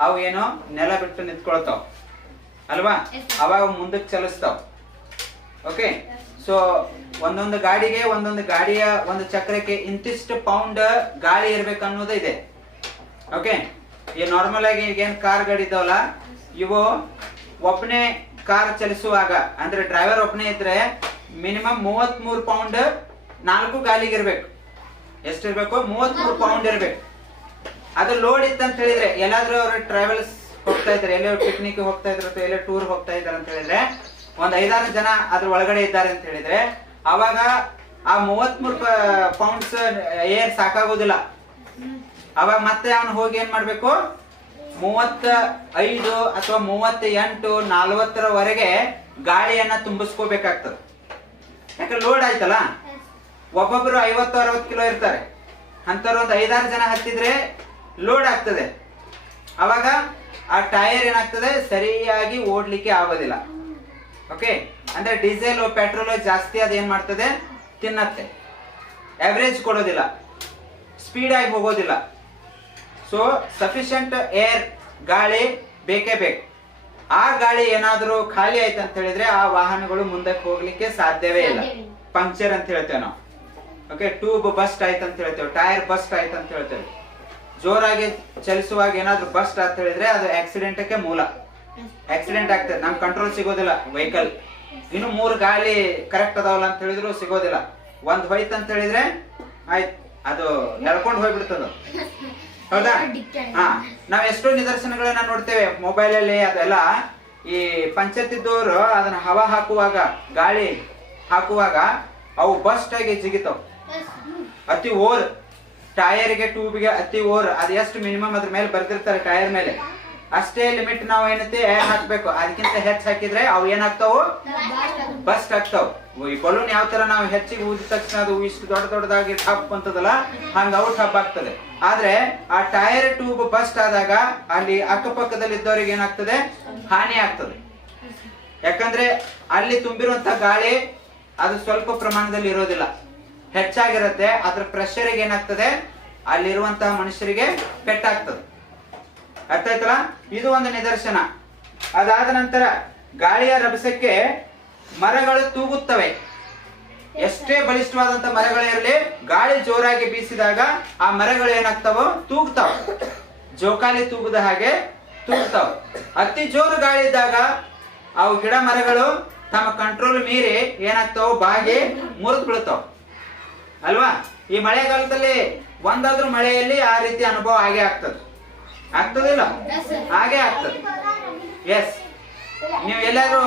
ಅವು ಏನೋ ನೆಲ ಬಿಟ್ಟು ನಿಂತ್ಕೊಳ್ತಾವ ಅಲ್ವಾ, ಅವಾಗ ಮುಂದಕ್ಕೆ ಚಲಿಸ್ತಾವ. ಓಕೆ, ಸೊ ಒಂದೊಂದು ಗಾಡಿಗೆ, ಒಂದೊಂದು ಗಾಡಿಯ ಒಂದು ಚಕ್ರಕ್ಕೆ ಇಂತಿಷ್ಟು ಪೌಂಡ್ ಗಾಳಿ ಇರ್ಬೇಕು ಅನ್ನೋದು ಇದೆ. ಓಕೆ, ಈ ನಾರ್ಮಲ್ ಆಗಿ ಏನ್ ಕಾರ್ ಗಾಡಿ ಇದಾವಲ್ಲ, ಇವು ಒಬ್ಬನೇ ಕಾರ್ ಚಲಿಸುವಾಗ ಅಂದ್ರೆ ಡ್ರೈವರ್ ಒಬ್ಬನೇ ಇದ್ರೆ ಮಿನಿಮಮ್ 33 ಪೌಂಡ್ 4 ಗಾಲಿಗೆ ಇರ್ಬೇಕು. ಎಷ್ಟಿರ್ಬೇಕು, 33 ಪೌಂಡ್ ಇರ್ಬೇಕು. ಅದು ಲೋಡ್ ಇತ್ತಂತ ಹೇಳಿದ್ರೆ, ಎಲ್ಲಾದ್ರೂ ಅವ್ರು ಟ್ರಾವೆಲ್ಸ್ ಹೋಗ್ತಾ ಇದ್ದಾರೆ, ಎಲ್ಲೋ ಪಿಕ್ನಿಕ್ ಹೋಗ್ತಾ ಇದ್ರು ಅಥವಾ ಎಲ್ಲೋ ಟೂರ್ ಹೋಗ್ತಾ ಇದ್ದಾರೆ ಅಂತ ಹೇಳಿದ್ರೆ, ಒಂದ್ 5-6 ಜನ ಅದ್ರ ಒಳಗಡೆ ಇದ್ದಾರೆ ಅಂತ ಹೇಳಿದ್ರೆ, ಅವಾಗ ಆ 33 ಪೌಂಡ್ಸ್ ಏರ್ ಸಾಕಾಗೋದಿಲ್ಲ. ಅವಾಗ ಮತ್ತೆ ಅವನು ಹೋಗಿ ಏನ್ ಮಾಡ್ಬೇಕು, 35 ಅಥವಾ 38, 40ರವರೆಗೆ ಗಾಳಿಯನ್ನ ತುಂಬಿಸ್ಕೋಬೇಕಾಗ್ತದೆ. ಯಾಕೆ ಲೋಡ್ ಆಯ್ತಲ್ಲ. ಒಬ್ಬೊಬ್ರು 50-60 ಕಿಲೋ ಇರ್ತಾರೆ, ಅಂತವ್ರು ಒಂದು 5-6 ಜನ ಹತ್ತಿದ್ರೆ ಲೋಡ್ ಆಗ್ತದೆ. ಅವಾಗ ಆ ಟೈರ್ ಏನಾಗ್ತದೆ, ಸರಿಯಾಗಿ ಓಡ್ಲಿಕ್ಕೆ ಆಗೋದಿಲ್ಲ. ಓಕೆ, ಅಂದ್ರೆ ಡೀಸೆಲ್ ಪೆಟ್ರೋಲ್ ಜಾಸ್ತಿ ಅದು ಏನ್ ಮಾಡ್ತದೆ, ತಿನ್ನತ್ತೆ, ಅವರೇಜ್ ಕೊಡೋದಿಲ್ಲ, ಸ್ಪೀಡ್ ಆಗಿ ಹೋಗೋದಿಲ್ಲ. ಸೊ ಸಫಿಶಿಯಂಟ್ ಏರ್, ಗಾಳಿ ಬೇಕೇ ಬೇಕು. ಆ ಗಾಳಿ ಏನಾದ್ರೂ ಖಾಲಿ ಆಯ್ತು ಅಂತ ಹೇಳಿದ್ರೆ ಆ ವಾಹನಗಳು ಮುಂದಕ್ಕೆ ಹೋಗ್ಲಿಕ್ಕೆ ಸಾಧ್ಯವೇ ಇಲ್ಲ. ಪಂಕ್ಚರ್ ಅಂತ ಹೇಳ್ತೇವೆ ನಾವು. ಓಕೆ, ಟ್ಯೂಬ್ ಬಸ್ಟ್ ಆಯ್ತು ಅಂತ ಹೇಳ್ತೇವೆ, ಟೈರ್ ಬಸ್ಟ್ ಆಯ್ತು ಅಂತ ಹೇಳ್ತೇವೆ. ಜೋರಾಗಿ ಚಲಿಸುವಾಗ ಏನಾದ್ರೂ ಬಸ್ಟ್ ಅಂತ ಹೇಳಿದ್ರೆ ಅದು ಆಕ್ಸಿಡೆಂಟ್ಗೆ ಮೂಲ. ಆಕ್ಸಿಡೆಂಟ್ ಆಗ್ತದೆ, ನಮ್ ಕಂಟ್ರೋಲ್ ಸಿಗೋದಿಲ್ಲ ವೆಹಿಕಲ್. ಇನ್ನು 3 ಗಾಳಿ ಕರೆಕ್ಟ್ ಅದಾವಲ್ಲ ಅಂತ ಹೇಳಿದ್ರು ಸಿಗೋದಿಲ್ಲ. ಒಂದ್ ಹೋಯ್ತು ಅಂತ ಹೇಳಿದ್ರೆ ಆಯ್ತು, ಅದು ಎಳ್ಕೊಂಡು ಹೋಗ್ಬಿಡ್ತದ. ಹೌದಾ? ನಾವ್ ಎಷ್ಟೋ ನಿದರ್ಶನಗಳನ್ನ ನೋಡ್ತೇವೆ ಮೊಬೈಲ್ ಅಲ್ಲಿ. ಅದೆಲ್ಲ ಈ ಪಂಚಾಯತಿದ್ದವರು ಅದನ್ನ ಹವಾ ಹಾಕುವಾಗ, ಗಾಳಿ ಹಾಕುವಾಗ ಅವು ಬಸ್ಟ್ ಆಗಿ ಜಿಗಿತಾವ್. ಅತಿ ಓರ್ ಟೈರ್ಗೆ, ಟ್ಯೂಬ್ಗೆ ಅತಿ ಓರ್, ಅದು ಎಷ್ಟು ಮಿನಿಮಮ್ ಅದ್ರ ಮೇಲೆ ಬರ್ದಿರ್ತಾರೆ ಟೈರ್ ಮೇಲೆ, ಅಷ್ಟೇ ಲಿಮಿಟ್ ನಾವು ಏನೈತಿ ಏರ್ ಹಾಕ್ಬೇಕು. ಅದಕ್ಕಿಂತ ಹೆಚ್ಚು ಹಾಕಿದ್ರೆ ಅವು ಏನಾಗ್ತಾವು, ಬಸ್ಟ್ ಆಗ್ತಾವ್. ಈ ಬಲೂನ್ ಯಾವ ತರ ನಾವು ಹೆಚ್ಚಿಗೆ ಊದಿದ ತಕ್ಷಣ ಅದು ಇಷ್ಟು ದೊಡ್ಡದಾಗಿ ಟಬ್ ಅಂತದಲ್ಲ, ಹಂಗ ಅವು ಟಬ್ ಆಗ್ತದೆ. ಆದ್ರೆ ಆ ಟೈರ್ ಟ್ಯೂಬ್ ಬಸ್ಟ್ ಆದಾಗ ಅಲ್ಲಿ ಅಕ್ಕಪಕ್ಕದಲ್ಲಿ ಇದ್ದವ್ರಿಗೆ ಏನಾಗ್ತದೆ, ಹಾನಿ ಆಗ್ತದೆ. ಯಾಕಂದ್ರೆ ಅಲ್ಲಿ ತುಂಬಿರುವಂತ ಗಾಳಿ ಅದು ಸ್ವಲ್ಪ ಪ್ರಮಾಣದಲ್ಲಿ ಇರೋದಿಲ್ಲ, ಹೆಚ್ಚಾಗಿರುತ್ತೆ. ಅದ್ರ ಪ್ರೆಷರಿಗೆ ಏನಾಗ್ತದೆ, ಅಲ್ಲಿರುವಂತಹ ಮನುಷ್ಯರಿಗೆ ಪೆಟ್ಟಾಗ್ತದೆ. ಅರ್ಥ ಆಯ್ತಲ್ಲ? ಇದು ಒಂದು ನಿದರ್ಶನ. ಅದಾದ ನಂತರ ಗಾಳಿಯ ರಭಸಕ್ಕೆ ಮರಗಳು ತೂಗುತ್ತವೆ. ಎಷ್ಟೇ ಬಲಿಷ್ಠವಾದಂತ ಮರಗಳಿರಲಿ, ಗಾಳಿ ಜೋರಾಗಿ ಬೀಸಿದಾಗ ಆ ಮರಗಳು ಏನಾಗ್ತಾವೋ, ತೂಗ್ತಾವ. ಜೋಕಾಲಿ ತೂಗದ ಹಾಗೆ ತೂಗ್ತಾವ. ಅತಿ ಜೋರು ಗಾಳಿ ಇದ್ದಾಗ ಅವು ಗಿಡ ಮರಗಳು ತಮ್ಮ ಕಂಟ್ರೋಲ್ ಮೀರಿ ಏನಾಗ್ತಾವ, ಬಾಗಿ ಮುರಿದು ಬೀಳ್ತಾವ ಅಲ್ವಾ? ಈ ಮಳೆಗಾಲದಲ್ಲಿ ಒಂದಾದ್ರೂ ಮಳೆಯಲ್ಲಿ ಆ ರೀತಿ ಅನುಭವ ಆಗೇ ಆಗ್ತದಿಲ್ಲ? ಹಾಗೆ ಆಗ್ತದೆ. ಎಸ್, ನೀವು ಎಲ್ಲಾದ್ರೂ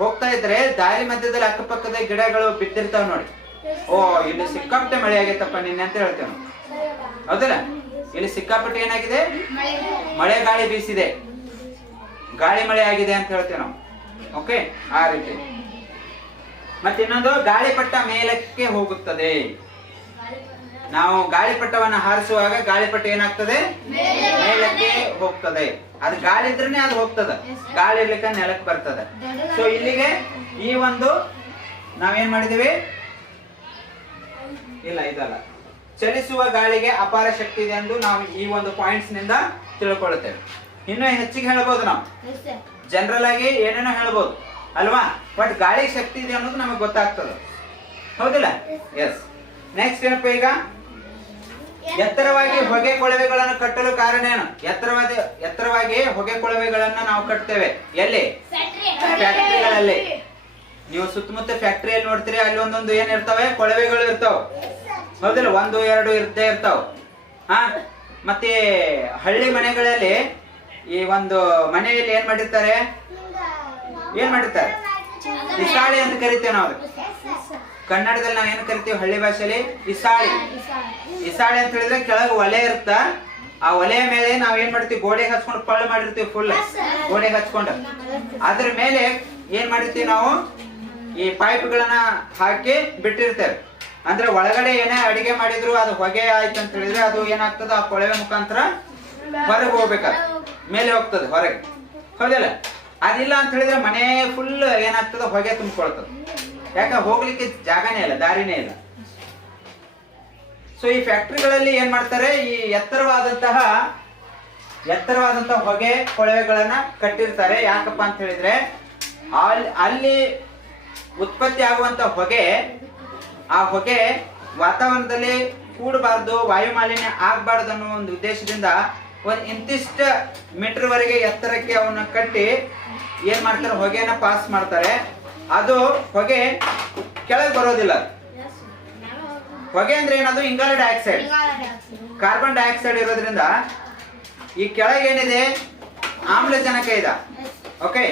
ಹೋಗ್ತಾ ಇದ್ರೆ ದಾರಿ ಮಧ್ಯದಲ್ಲಿ ಅಕ್ಕಪಕ್ಕದ ಗಿಡಗಳು ಬಿದ್ದಿರ್ತಾವ ನೋಡಿ. ಓ, ಇಲ್ಲಿ ಸಿಕ್ಕಾಪಟ್ಟೆ ಮಳೆ ಆಗೈತಪ್ಪ ನಿನ್ನೆ ಅಂತ ಹೇಳ್ತೇವೆ ನಾವು, ಹೌದಲ್ಲ? ಇಲ್ಲಿ ಸಿಕ್ಕಾಪಟ್ಟೆ ಏನಾಗಿದೆ, ಮಳೆ ಗಾಳಿ ಬೀಸಿದೆ, ಗಾಳಿ ಮಳೆ ಆಗಿದೆ ಅಂತ ಹೇಳ್ತೇವೆ ನಾವು. ಓಕೆ, ಆ ರೀತಿ. ಮತ್ತೆ ಇನ್ನೊಂದು, ಗಾಳಿಪಟ ಮೇಲಕ್ಕೆ ಹೋಗುತ್ತದೆ. ನಾವು ಗಾಳಿಪಟವನ್ನ ಹಾರಿಸುವಾಗ ಗಾಳಿಪಟ ಏನಾಗ್ತದೆ, ಮೇಲಕ್ಕೆ ಹೋಗ್ತದೆ. ಅದು ಗಾಳಿ ಇದ್ರೇನೆ ಅದು ಹೋಗ್ತದೆ, ಗಾಳಿ ಇರ್ಲಿಕ್ಕೆ ನೆಲಕ್ಕೆ ಬರ್ತದೆ. ಸೊ ಇಲ್ಲಿಗೆ ಈ ಒಂದು ನಾವೇನ್ ಮಾಡಿದೀವಿ, ಇಲ್ಲ ಇದಲ್ಲ, ಚಲಿಸುವ ಗಾಳಿಗೆ ಅಪಾರ ಶಕ್ತಿ ಇದೆ ಎಂದು ನಾವು ಈ ಒಂದು ಪಾಯಿಂಟ್ಸ್ ನಿಂದ ತಿಳ್ಕೊಳ್ಳುತ್ತೇವೆ. ಇನ್ನು ಹೆಚ್ಚಿಗೆ ಹೇಳ್ಬೋದು, ನಾವು ಜನರಲ್ ಆಗಿ ಏನೇನೋ ಹೇಳ್ಬೋದು ಅಲ್ವಾ, ಬಟ್ ಗಾಳಿಗೆ ಶಕ್ತಿ ಇದೆ ಅನ್ನೋದು ನಮಗೆ ಗೊತ್ತಾಗ್ತದೆ, ಹೌದಿಲ್ಲ? ಎಸ್. ನೆಕ್ಸ್ಟ್ ಏನಪ್ಪ, ಈಗ ಎತ್ತರವಾಗಿ ಹೊಗೆ ಕೊಳವೆಗಳನ್ನು ಕಟ್ಟಲು ಕಾರಣ ಏನು? ಎತ್ತರವಾಗಿ ಹೊಗೆ ಕೊಳವೆಗಳನ್ನ ನಾವು ಕಟ್ತೇವೆ. ಎಲ್ಲಿ? ಫ್ಯಾಕ್ಟರಿಗಳಲ್ಲಿ. ನೀವು ಸುತ್ತಮುತ್ತ ಫ್ಯಾಕ್ಟರಿಯಲ್ಲಿ ನೋಡ್ತೀರಿ, ಅಲ್ಲಿ ಒಂದೊಂದು ಏನ್ ಇರ್ತಾವೆ, ಕೊಳವೆಗಳು ಇರ್ತಾವ, ಹೌದಿಲ್ಲ? 1, 2 ಇರ್ದೇ ಇರ್ತಾವ. ಮತ್ತೆ ಹಳ್ಳಿ ಮನೆಗಳಲ್ಲಿ ಈ ಒಂದು ಮನೆಯಲ್ಲಿ ಏನ್ ಮಾಡಿರ್ತಾರೆ, ಇಸಾಳಿ ಅಂತ ಕರಿತೇವೆ ನಾವು. ಕನ್ನಡದಲ್ಲಿ ನಾವ್ ಏನ್ ಕರಿತೀವಿ, ಹಳ್ಳಿ ಭಾಷೆಯಲ್ಲಿ ಇಸಾಳಿ. ಇಸಾಳಿ ಅಂತ ಹೇಳಿದ್ರೆ ಕೆಳಗೆ ಒಲೆ ಇರುತ್ತ, ಆ ಒಲೆಯ ಮೇಲೆ ನಾವ್ ಏನ್ ಮಾಡ್ತೀವಿ, ಗೋಡೆಗೆ ಹಚ್ಕೊಂಡು ಪಳ್ಳು ಮಾಡಿರ್ತೀವಿ, ಫುಲ್ ಗೋಡೆಗೆ ಹಚ್ಕೊಂಡು. ಅದ್ರ ಮೇಲೆ ಏನ್ ಮಾಡಿರ್ತೀವಿ ನಾವು, ಈ ಪೈಪ್ಗಳನ್ನ ಹಾಕಿ ಬಿಟ್ಟಿರ್ತೇವೆ. ಅಂದ್ರೆ ಒಳಗಡೆ ಏನೇ ಅಡಿಗೆ ಮಾಡಿದ್ರು ಅದು ಹೊಗೆ ಆಯ್ತು ಅಂತ ಹೇಳಿದ್ರೆ ಅದು ಏನಾಗ್ತದೆ, ಆ ಕೊಳವೆ ಮುಖಾಂತರ ಹೊರಗೆ ಹೋಗ್ಬೇಕಾದ, ಮೇಲೆ ಹೋಗ್ತದೆ ಹೊರಗೆ, ಹೌದಲ್ಲ? ಅದಿಲ್ಲ ಅಂತ ಹೇಳಿದ್ರೆ ಮನೆ ಫುಲ್ ಏನಾಗ್ತದೆ, ಹೊಗೆ ತುಂಬಿಕೊಳ್ತದೆ. ಯಾಕ, ಹೋಗ್ಲಿಕ್ಕೆ ಜಾಗನೇ ಇಲ್ಲ, ದಾರಿನೇ ಇಲ್ಲ. ಸೊ ಈ ಫ್ಯಾಕ್ಟರಿಗಳಲ್ಲಿ ಏನ್ ಮಾಡ್ತಾರೆ, ಈ ಎತ್ತರವಾದಂತಹ ಹೊಗೆ ಕೊಳವೆಗಳನ್ನ ಕಟ್ಟಿರ್ತಾರೆ. ಯಾಕಪ್ಪ ಅಂತ ಹೇಳಿದ್ರೆ ಅಲ್ಲಿ ಉತ್ಪತ್ತಿ ಆಗುವಂತ ಹೊಗೆ, ಆ ಹೊಗೆ ವಾತಾವರಣದಲ್ಲಿ ಕೂಡಬಾರ್ದು, ವಾಯು ಮಾಲಿನ್ಯ ಆಗ್ಬಾರ್ದು ಅನ್ನೋ ಒಂದು ಉದ್ದೇಶದಿಂದ ಒಂದು ಇಂತಿಷ್ಟ ಮೀಟರ್ ವರೆಗೆ ಎತ್ತರಕ್ಕೆ ಅವನ್ನ ಕಟ್ಟಿ ಏನ್ ಮಾಡ್ತಾರೆ, ಹೊಗೆನ ಪಾಸ್ ಮಾಡ್ತಾರೆ. ಅದು ಹೊಗೆ ಕೆಳಗೆ ಬರೋದಿಲ್ಲ. ಹೊಗೆ ಅಂದ್ರೆ ಏನದು, ಇಂಗಾಲ ಡೈಆಕ್ಸೈಡ್, ಕಾರ್ಬನ್ ಡೈಆಕ್ಸೈಡ್ ಇರೋದ್ರಿಂದ ಈ ಕೆಳಗೆ ಏನಿದೆ, ಆಮ್ಲಜನಕ ಇದೆ. ಓಕೆ,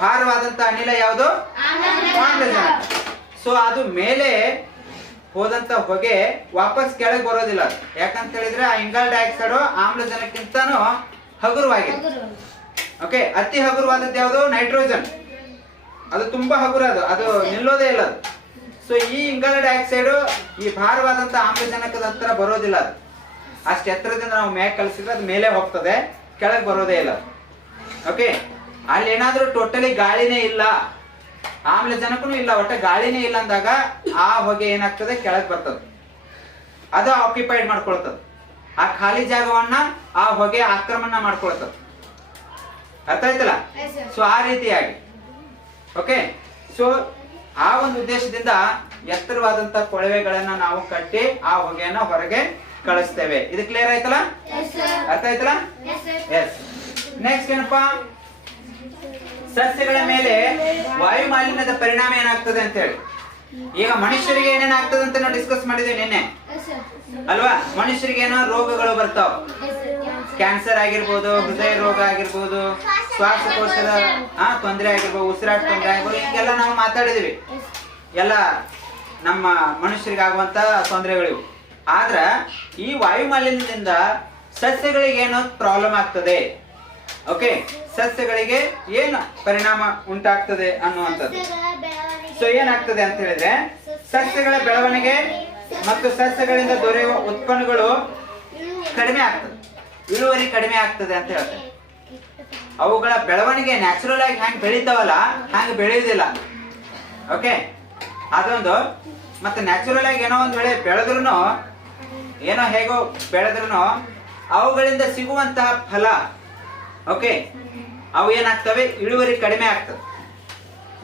ಭಾರವಾದಂತ ಅನಿಲ ಯಾವುದು, ಆಮ್ಲಜನಕ. ಸೊ ಅದು ಮೇಲೆ ಹೋದಂತ ಹೊಗೆ ವಾಪಸ್ ಕೆಳಗೆ ಬರೋದಿಲ್ಲ. ಯಾಕಂತ ಹೇಳಿದ್ರೆ ಆ ಇಂಗಾಲ ಡೈಆಕ್ಸೈಡ್ ಆಮ್ಲಜನಕ್ಕಿಂತಾನು ಹಗುರವಾಗಿದೆ. ಓಕೆ, ಅತಿ ಹಗುರವಾದದ್ದು ಯಾವುದು, ನೈಟ್ರೋಜನ್. ಅದು ತುಂಬಾ ಹಗುರ, ಅದು ನಿಲ್ಲೋದೇ ಇಲ್ಲ ಅದು. ಸೊ ಈ ಇಂಗಾಲ ಡೈಆಕ್ಸೈಡ್ ಈ ಭಾರವಾದಂತ ಆಮ್ಲಜನಕದ ಹತ್ರ ಬರೋದಿಲ್ಲ. ಅದು ಅಷ್ಟು ಎತ್ತರದಿಂದ ನಾವು ಮೇಲೆ ಕಲಿಸಿದ್ರೆ ಅದು ಮೇಲೆ ಹೋಗ್ತದೆ, ಕೆಳಗೆ ಬರೋದೇ ಇಲ್ಲ. ಓಕೆ, ಅಲ್ಲಿ ಏನಾದ್ರೂ ಟೋಟಲಿ ಗಾಳಿನೇ ಇಲ್ಲ, ಆಮ್ಲಜನಕನೂ ಇಲ್ಲ, ಒಟ್ಟ ಗಾಳಿನೇ ಇಲ್ಲ ಅಂದಾಗ ಆ ಹೊಗೆ ಏನಾಗ್ತದೆ, ಕೆಳಗೆ ಬರ್ತದೆ. ಅದು ಆಕ್ಯುಪೈಡ್ ಮಾಡ್ಕೊಳ್ತದೆ, ಆ ಖಾಲಿ ಜಾಗವನ್ನ ಆ ಹೊಗೆ ಆಕ್ರಮಣ ಮಾಡ್ಕೊಳ್ತದೆ. ಅರ್ಥ ಆಯ್ತಲ್ಲ? ಸೊ ಆ ರೀತಿಯಾಗಿ. ಓಕೆ, ಸೊ ಆ ಒಂದು ಉದ್ದೇಶದಿಂದ ಎತ್ತರವಾದಂತ ಕೊಳವೆಗಳನ್ನ ನಾವು ಕಟ್ಟಿ ಆ ಹೊಗೆಯನ್ನ ಹೊರಗೆ ಕಳಿಸ್ತೇವೆ. ಇದು ಕ್ಲಿಯರ್ ಆಯ್ತಲ್ಲ? ಅರ್ಥ ಆಯ್ತಲ್ಲ? ಎಸ್. ನೆಕ್ಸ್ಟ್ ಏನಪ್ಪಾ, ಸಸ್ಯಗಳ ಮೇಲೆ ವಾಯು ಮಾಲಿನ್ಯದ ಪರಿಣಾಮ ಏನಾಗ್ತದೆ ಅಂತ ಹೇಳಿ. ಈಗ ಮನುಷ್ಯರಿಗೆ ಏನೇನಾಗ್ತದೆ ಅಂತ ನಾವು ಡಿಸ್ಕಸ್ ಮಾಡಿದ್ವಿ ನಿನ್ನೆ ಅಲ್ವಾ? ಮನುಷ್ಯರಿಗೆ ಏನೋ ರೋಗಗಳು ಬರ್ತಾವ, ಕ್ಯಾನ್ಸರ್ ಆಗಿರ್ಬೋದು, ಹೃದಯ ರೋಗ ಆಗಿರ್ಬೋದು, ಶ್ವಾಸಕೋಶದ ತೊಂದರೆ ಆಗಿರ್ಬೋದು, ಉಸಿರಾಟ ತೊಂದರೆ ಆಗಿರ್ಬೋದು, ಹಿಂಗೆಲ್ಲ ನಾವು ಮಾತಾಡಿದ್ವಿ. ಎಲ್ಲ ನಮ್ಮ ಮನುಷ್ಯರಿಗೆ ಆಗುವಂತ ತೊಂದರೆಗಳಿವು. ಆದ್ರ ಈ ವಾಯು ಮಾಲಿನ್ಯದಿಂದ ಸಸ್ಯಗಳಿಗೆ ಏನೋ ಪ್ರಾಬ್ಲಮ್ ಆಗ್ತದೆ. ಓಕೆ, ಸಸ್ಯಗಳಿಗೆ ಏನು ಪರಿಣಾಮ ಉಂಟಾಗ್ತದೆ ಅನ್ನುವಂಥದ್ದು. ಸೊ ಏನಾಗ್ತದೆ ಅಂತ ಹೇಳಿದ್ರೆ, ಸಸ್ಯಗಳ ಬೆಳವಣಿಗೆ ಮತ್ತು ಸಸ್ಯಗಳಿಂದ ದೊರೆಯುವ ಉತ್ಪನ್ನಗಳು ಕಡಿಮೆ ಆಗ್ತದೆ, ಇಳುವರಿ ಕಡಿಮೆ ಆಗ್ತದೆ ಅಂತ ಹೇಳ್ತಾರೆ. ಅವುಗಳ ಬೆಳವಣಿಗೆ ನ್ಯಾಚುರಲ್ ಆಗಿ ಹ್ಯಾಂಗ್ ಬೆಳಿತಾವಲ್ಲ ಹಂಗೆ ಬೆಳೆಯುವುದಿಲ್ಲ. ಓಕೆ, ಅದೊಂದು. ಮತ್ತೆ ನ್ಯಾಚುರಲ್ ಆಗಿ ಏನೋ ಒಂದ್ ವೇಳೆ ಬೆಳೆದ್ರು, ಏನೋ ಹೇಗೋ ಬೆಳೆದ್ರು ಅವುಗಳಿಂದ ಸಿಗುವಂತಹ ಫಲ, ಓಕೆ, ಅವು ಏನಾಗ್ತವೆ, ಇಳುವರಿ ಕಡಿಮೆ ಆಗ್ತದೆ.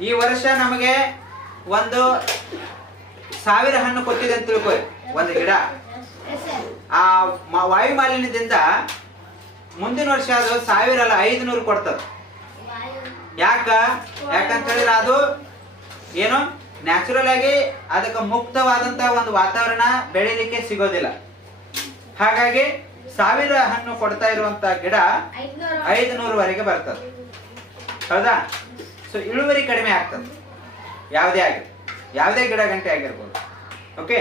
ಈ ವರ್ಷ ನಮಗೆ 1,000 ಹಣ್ಣು ಕೊಟ್ಟಿದೆ ಅಂತ ತಿಳ್ಕೊಳ್ಳಿ ಒಂದು ಗಿಡ. ಆ ವಾಯು ಮಾಲಿನ್ಯದಿಂದ ಮುಂದಿನ ವರ್ಷ ಅದು 1000 ಅಲ್ಲ 500 ಕೊಡ್ತದೆ. ಯಾಕಂತ ಹೇಳಿದ್ರೆ ಅದು ಏನು ನ್ಯಾಚುರಲ್ ಆಗಿ ಅದಕ್ಕೆ ಮುಕ್ತವಾದಂತಹ ಒಂದು ವಾತಾವರಣ ಬೆಳಿಲಿಕ್ಕೆ ಸಿಗೋದಿಲ್ಲ. ಹಾಗಾಗಿ 1000 ಹಣ್ಣು ಕೊಡ್ತಾ ಇರುವಂತ ಗಿಡ 500 ವರೆಗೆ ಬರ್ತದೆ. ಹೌದಾ? ಸೊ ಇಳುವರಿ ಕಡಿಮೆ ಆಗ್ತದೆ, ಯಾವುದೇ ಗಿಡ ಗಂಟೆ ಆಗಿರ್ಬೋದು. ಓಕೆ,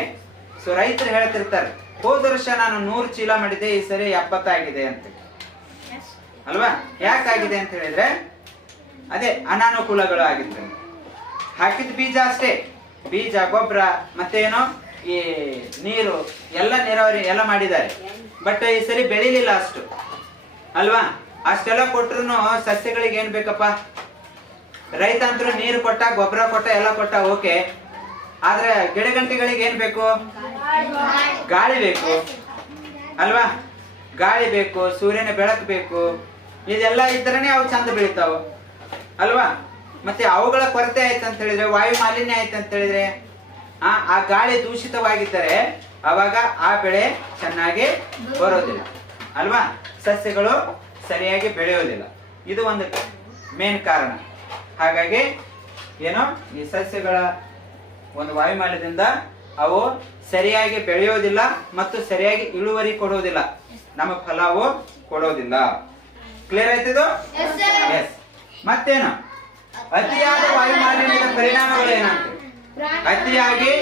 ಸೊ ರೈತರು ಹೇಳ್ತಿರ್ತಾರೆ, ಹೋದ ವರ್ಷ ನಾನು 100 ಚೀಲ ಮಾಡಿದ್ದೆ, ಈ ಸರಿ 70 ಆಗಿದೆ ಅಂತ ಅಲ್ವಾ? ಯಾಕಾಗಿದೆ ಅಂತ ಹೇಳಿದ್ರೆ ಅದೇ ಅನಾನುಕೂಲಗಳು ಆಗಿರ್ತವೆ. ಹಾಕಿದ ಬೀಜ ಅಷ್ಟೇ, ಬೀಜ, ಗೊಬ್ಬರ, ಮತ್ತೆ ಏನೋ ಈ ನೀರು ಎಲ್ಲ ನೀರಾವರಿ ಎಲ್ಲ ಮಾಡಿದ್ದಾರೆ, ಬಟ್ ಈ ಸರಿ ಬೆಳಿಲಿಲ್ಲ ಅಷ್ಟು ಅಲ್ವಾ? ಅಷ್ಟೆಲ್ಲ ಕೊಟ್ರು ಸಸ್ಯಗಳಿಗೆ ಏನ್ ಬೇಕಪ್ಪ? ರೈತ ಅಂತೂ ನೀರು ಕೊಟ್ಟ, ಗೊಬ್ಬರ ಕೊಟ್ಟ, ಎಲ್ಲ ಕೊಟ್ಟ, ಓಕೆ. ಆದ್ರೆ ಗಿಡಗಂಟಿಗಳಿಗೆ ಏನ್ ಬೇಕು? ಗಾಳಿ ಬೇಕು ಅಲ್ವಾ? ಗಾಳಿ ಬೇಕು, ಸೂರ್ಯನ ಬೆಳಕು ಬೇಕು. ಇದೆಲ್ಲ ಇದ್ರೇನೆ ಅವು ಚಂದ ಬೆಳಿತಾವ ಅಲ್ವಾ? ಮತ್ತೆ ಅವುಗಳ ಕೊರತೆ ಆಯ್ತು ಅಂತ ಹೇಳಿದ್ರೆ, ವಾಯು ಮಾಲಿನ್ಯ ಆಯ್ತು ಅಂತ ಹೇಳಿದ್ರೆ, ಆ ಗಾಳಿ ದೂಷಿತವಾಗಿದ್ದರೆ ಅವಾಗ ಆ ಬೆಳೆ ಚೆನ್ನಾಗಿ ಬರೋದಿಲ್ಲ ಅಲ್ವಾ? ಸಸ್ಯಗಳು ಸರಿಯಾಗಿ ಬೆಳೆಯೋದಿಲ್ಲ. ಇದು ಒಂದು ಮೇನ್ ಕಾರಣ. ಹಾಗಾಗಿ ಏನೋ ಈ ಸಸ್ಯಗಳ ಒಂದು ವಾಯುಮಾಲಿನ್ಯದಿಂದ ಅವು ಸರಿಯಾಗಿ ಬೆಳೆಯೋದಿಲ್ಲ ಮತ್ತು ಸರಿಯಾಗಿ ಇಳುವರಿ ಕೊಡೋದಿಲ್ಲ, ನಮಗೆ ಫಲವು ಕೊಡೋದಿಲ್ಲ. ಕ್ಲಿಯರ್ ಆಯ್ತಿದು? ಎಸ್. ಮತ್ತೇನು? ಅತಿಯಾದ ವಾಯು ಮಾಲಿನ್ಯದ ಪರಿಣಾಮಗಳು ಏನಂತ? ಅತಿಯಾಗಿ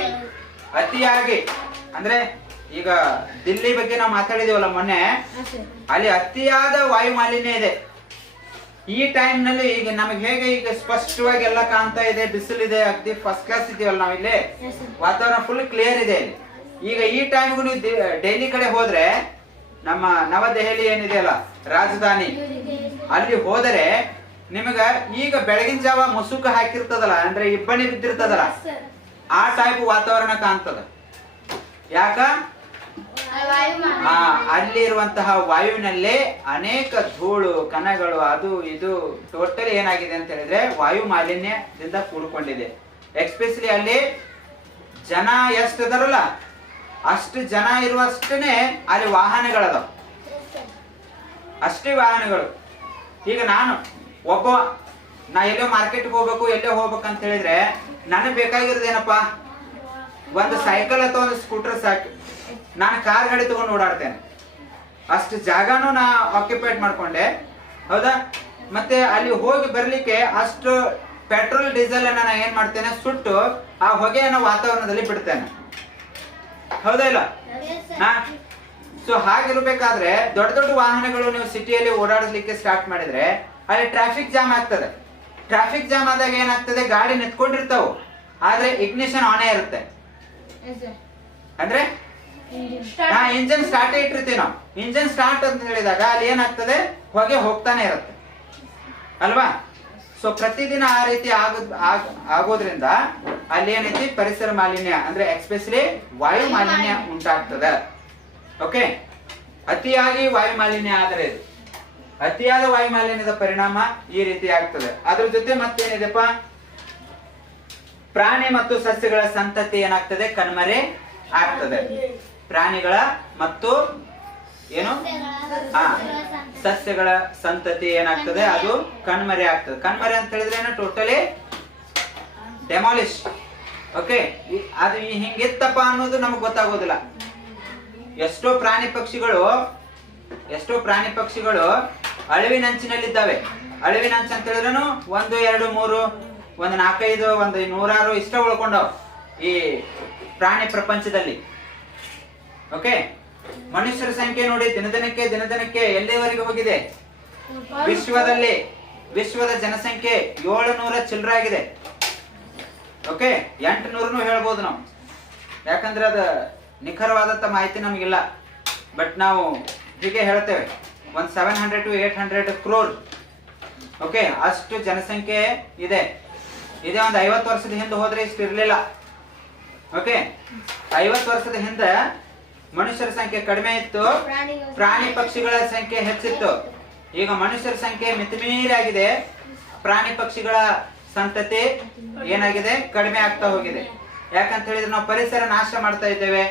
ಅಂದ್ರೆ ಈಗ ದಿಲ್ಲಿ ಬಗ್ಗೆ ನಾವು ಮಾತಾಡಿದೀವಲ್ಲ ಮೊನ್ನೆ, ಅಲ್ಲಿ ಅತಿಯಾದ ವಾಯು ಮಾಲಿನ್ಯ ಇದೆ. ಈ ಟೈಮ್ ನಲ್ಲಿ ಈಗ ನಮಗೆ ಹೇಗೆ ಈಗ ಸ್ಪಷ್ಟವಾಗಿ ಎಲ್ಲ ಕಾಣ್ತಾ ಇದೆ, ಬಿಸಿಲಿದೆ, ಅಗ್ದಿ ಫಸ್ಟ್ ಕ್ಲಾಸ್ ಇದೀವಲ್ಲ ನಾವಿಲ್ಲಿ, ವಾತಾವರಣ ಫುಲ್ ಕ್ಲಿಯರ್ ಇದೆ ಇಲ್ಲಿ. ಈಗ ಈ ಟೈಮ್ಗೂ ನೀವು ಡೆಲ್ಲಿ ಕಡೆ ಹೋದ್ರೆ, ನಮ್ಮ ನವದೆಹಲಿ ಏನಿದೆಯಲ್ಲ ರಾಜಧಾನಿ, ಅಲ್ಲಿ ಹೋದರೆ ನಿಮಗ ಈಗ ಬೆಳಗಿನ ಜಾವ ಮುಸುಕು ಹಾಕಿರ್ತದಲ್ಲ, ಅಂದ್ರೆ ಇಬ್ಬನಿ ಬಿದ್ದಿರ್ತದಲ್ಲ, ಆ ಟೈಪ್ ವಾತಾವರಣ ಕಾಣ್ತದ. ಯಾಕ? ಅಲ್ಲಿರುವಂತಹ ವಾಯುವಿನಲ್ಲಿ ಅನೇಕ ಧೂಳು ಕಣಗಳು, ಅದು ಇದು ಟೋಟಲ್ ಏನಾಗಿದೆ ಅಂತ ಹೇಳಿದ್ರೆ ವಾಯು ಮಾಲಿನ್ಯದಿಂದ ಕೂಡಿಕೊಂಡಿದೆ. ಎಸ್ಪೆಷಲಿ ಅಲ್ಲಿ ಜನ ಎಷ್ಟದಾರಲ್ಲ ಅಷ್ಟು ಜನ ಇರುವಷ್ಟೇ ಅಲ್ಲಿ ವಾಹನಗಳದಾವ, ಅಷ್ಟೇ ವಾಹನಗಳು. ಈಗ ನಾ ಎಲ್ಲೋ ಮಾರ್ಕೆಟ್ಗೆ ಹೋಗ್ಬೇಕು, ಎಲ್ಲೋ ಹೋಗ್ಬೇಕಂತ ಹೇಳಿದ್ರೆ ನನಗೆ ಬೇಕಾಗಿರೋದೇನಪ್ಪ? ಒಂದು ಸೈಕಲ್ ಅಥವಾ ಒಂದು ಸ್ಕೂಟರ್ ಸಾಕು. ನಾನು ಕಾರ್ ಗಾಡಿ ತಗೊಂಡು ಓಡಾಡ್ತೇನೆ, ಅಷ್ಟು ಜಾಗನೂ ನಾ ಆಕ್ಯುಪೈಡ್ ಮಾಡ್ಕೊಂಡೆ, ಹೌದಾ? ಮತ್ತೆ ಅಲ್ಲಿ ಹೋಗಿ ಬರ್ಲಿಕ್ಕೆ ಅಷ್ಟು ಪೆಟ್ರೋಲ್ ಡೀಸೆಲ್ ಅನ್ನ ನಾನು ಏನ್ ಮಾಡ್ತೇನೆ, ಸುಟ್ಟು ಆ ಹೊಗೆಯನ್ನು ವಾತಾವರಣದಲ್ಲಿ ಬಿಡ್ತೇನೆ, ಹೌದಾ ಇಲ್ಲ? ಸೊ ಹಾಗಿರ್ಬೇಕಾದ್ರೆ ದೊಡ್ಡ ದೊಡ್ಡ ವಾಹನಗಳು ನೀವು ಸಿಟಿಯಲ್ಲಿ ಓಡಾಡಲಿಕ್ಕೆ ಸ್ಟಾರ್ಟ್ ಮಾಡಿದ್ರೆ ಅಲ್ಲಿ ಟ್ರಾಫಿಕ್ ಜಾಮ್ ಆಗ್ತದೆ. ಟ್ರಾಫಿಕ್ ಜಾಮ್ ಆದಾಗ ಏನಾಗ್ತದೆ, ಗಾಡಿ ನಿಂತ್ಕೊಂಡಿರ್ತಾವ, ಆದ್ರೆ ಇಗ್ನಿಷನ್ ಆನೇ ಇರುತ್ತೆ. ಅಂದ್ರೆ ಇಂಜನ್ ಸ್ಟಾರ್ಟ್ ಇಟ್ಟಿರ್ತೀವಿ ನಾವು. ಇಂಜನ್ ಸ್ಟಾರ್ಟ್ ಅಂತ ಹೇಳಿದಾಗ ಅಲ್ಲಿ ಏನಾಗ್ತದೆ, ಹೊಗೆ ಹೋಗ್ತಾನೆ ಇರುತ್ತೆ ಅಲ್ವಾ? ಸೊ ಪ್ರತಿದಿನ ಆ ರೀತಿ ಆಗೋದ್ರಿಂದ ಅಲ್ಲಿ ಏನೈತಿ, ಪರಿಸರ ಮಾಲಿನ್ಯ ಅಂದ್ರೆ ಎಸ್ಪೆಷಲಿ ವಾಯು ಮಾಲಿನ್ಯ ಉಂಟಾಗ್ತದೆ. ಓಕೆ, ಅತಿಯಾಗಿ ವಾಯು ಮಾಲಿನ್ಯ ಆದರೆ ಅತಿಯಾದ ವಾಯು ಮಾಲಿನ್ಯದ ಪರಿಣಾಮ ಈ ರೀತಿ ಆಗ್ತದೆ. ಅದ್ರ ಜೊತೆ ಮತ್ತೇನಿದೆಪ್ಪ, ಪ್ರಾಣಿ ಮತ್ತು ಸಸ್ಯಗಳ ಸಂತತಿ ಏನಾಗ್ತದೆ, ಕಣ್ಮರೆ ಆಗ್ತದೆ. ಪ್ರಾಣಿಗಳ ಮತ್ತು ಏನು ಸಸ್ಯಗಳ ಸಂತತಿ ಏನಾಗ್ತದೆ, ಅದು ಕಣ್ಮರೆ ಆಗ್ತದೆ. ಕಣ್ಮರೆ ಅಂತ ಹೇಳಿದ್ರೆ ಏನು, ಟೋಟಲಿ ಡೆಮಾಲಿಶ್. ಓಕೆ, ಅದು ಹಿಂಗಿತ್ತಪ್ಪ ಅನ್ನೋದು ನಮಗೆ ಗೊತ್ತಾಗೋದಿಲ್ಲ. ಎಷ್ಟೋ ಪ್ರಾಣಿ ಪಕ್ಷಿಗಳು ಅಳಿವಿನಂಚಿನಲ್ಲಿದ್ದಾವೆ. ಅಳಿವಿನಂಚು ಅಂತ ಹೇಳಿದ್ರೂ 1, 2, 3, 1, 4, 5, 1, 100 ಇಷ್ಟ ಉಳ್ಕೊಂಡವ್ ಈ ಪ್ರಾಣಿ ಪ್ರಪಂಚದಲ್ಲಿ. ಓಕೆ, ಮನುಷ್ಯರ ಸಂಖ್ಯೆ ನೋಡಿ ದಿನದಿನಕ್ಕೆ ಎಲ್ಲಿವರೆಗೆ ಹೋಗಿದೆ? ವಿಶ್ವದ ಜನಸಂಖ್ಯೆ 700 ಚಿಲ್ಲರೆ ಆಗಿದೆ. ಓಕೆ, 800 ಹೇಳ್ಬೋದು ನಾವು, ಯಾಕಂದ್ರೆ ಅದ ನಿಖರವಾದಂತ ಮಾಹಿತಿ ನಮಗಿಲ್ಲ. ಬಟ್ ನಾವು ಹೀಗೆ ಹೇಳ್ತೇವೆ, 700 to 800 crore. ಓಕೆ, ಅಷ್ಟು ಜನಸಂಖ್ಯೆ ಇದೆ. ಇದೇ ಒಂದು 50 ವರ್ಷದ ಹಿಂದೆ ಹೋದ್ರೆ ಇಷ್ಟು ಇರ್ಲಿಲ್ಲ. ಓಕೆ 50 ವರ್ಷದ ಹಿಂದೆ ಮನುಷ್ಯರ ಸಂಖ್ಯೆ ಕಡಿಮೆ ಇತ್ತು, ಪ್ರಾಣಿ ಪಕ್ಷಿಗಳ ಸಂಖ್ಯೆ ಹೆಚ್ಚಿತ್ತು. ಈಗ ಮನುಷ್ಯರ ಸಂಖ್ಯೆ ಮಿತಿಮೀರಾಗಿದೆ, ಪ್ರಾಣಿ ಪಕ್ಷಿಗಳ ಸಂತತಿ ಏನಾಗಿದೆ, ಕಡಿಮೆ ಆಗ್ತಾ ಹೋಗಿದೆ. ಯಾಕಂತ ಹೇಳಿದ್ರೆ ನಾವು ಪರಿಸರ ನಾಶ ಮಾಡ್ತಾ ಇದ್ದೇವೆ.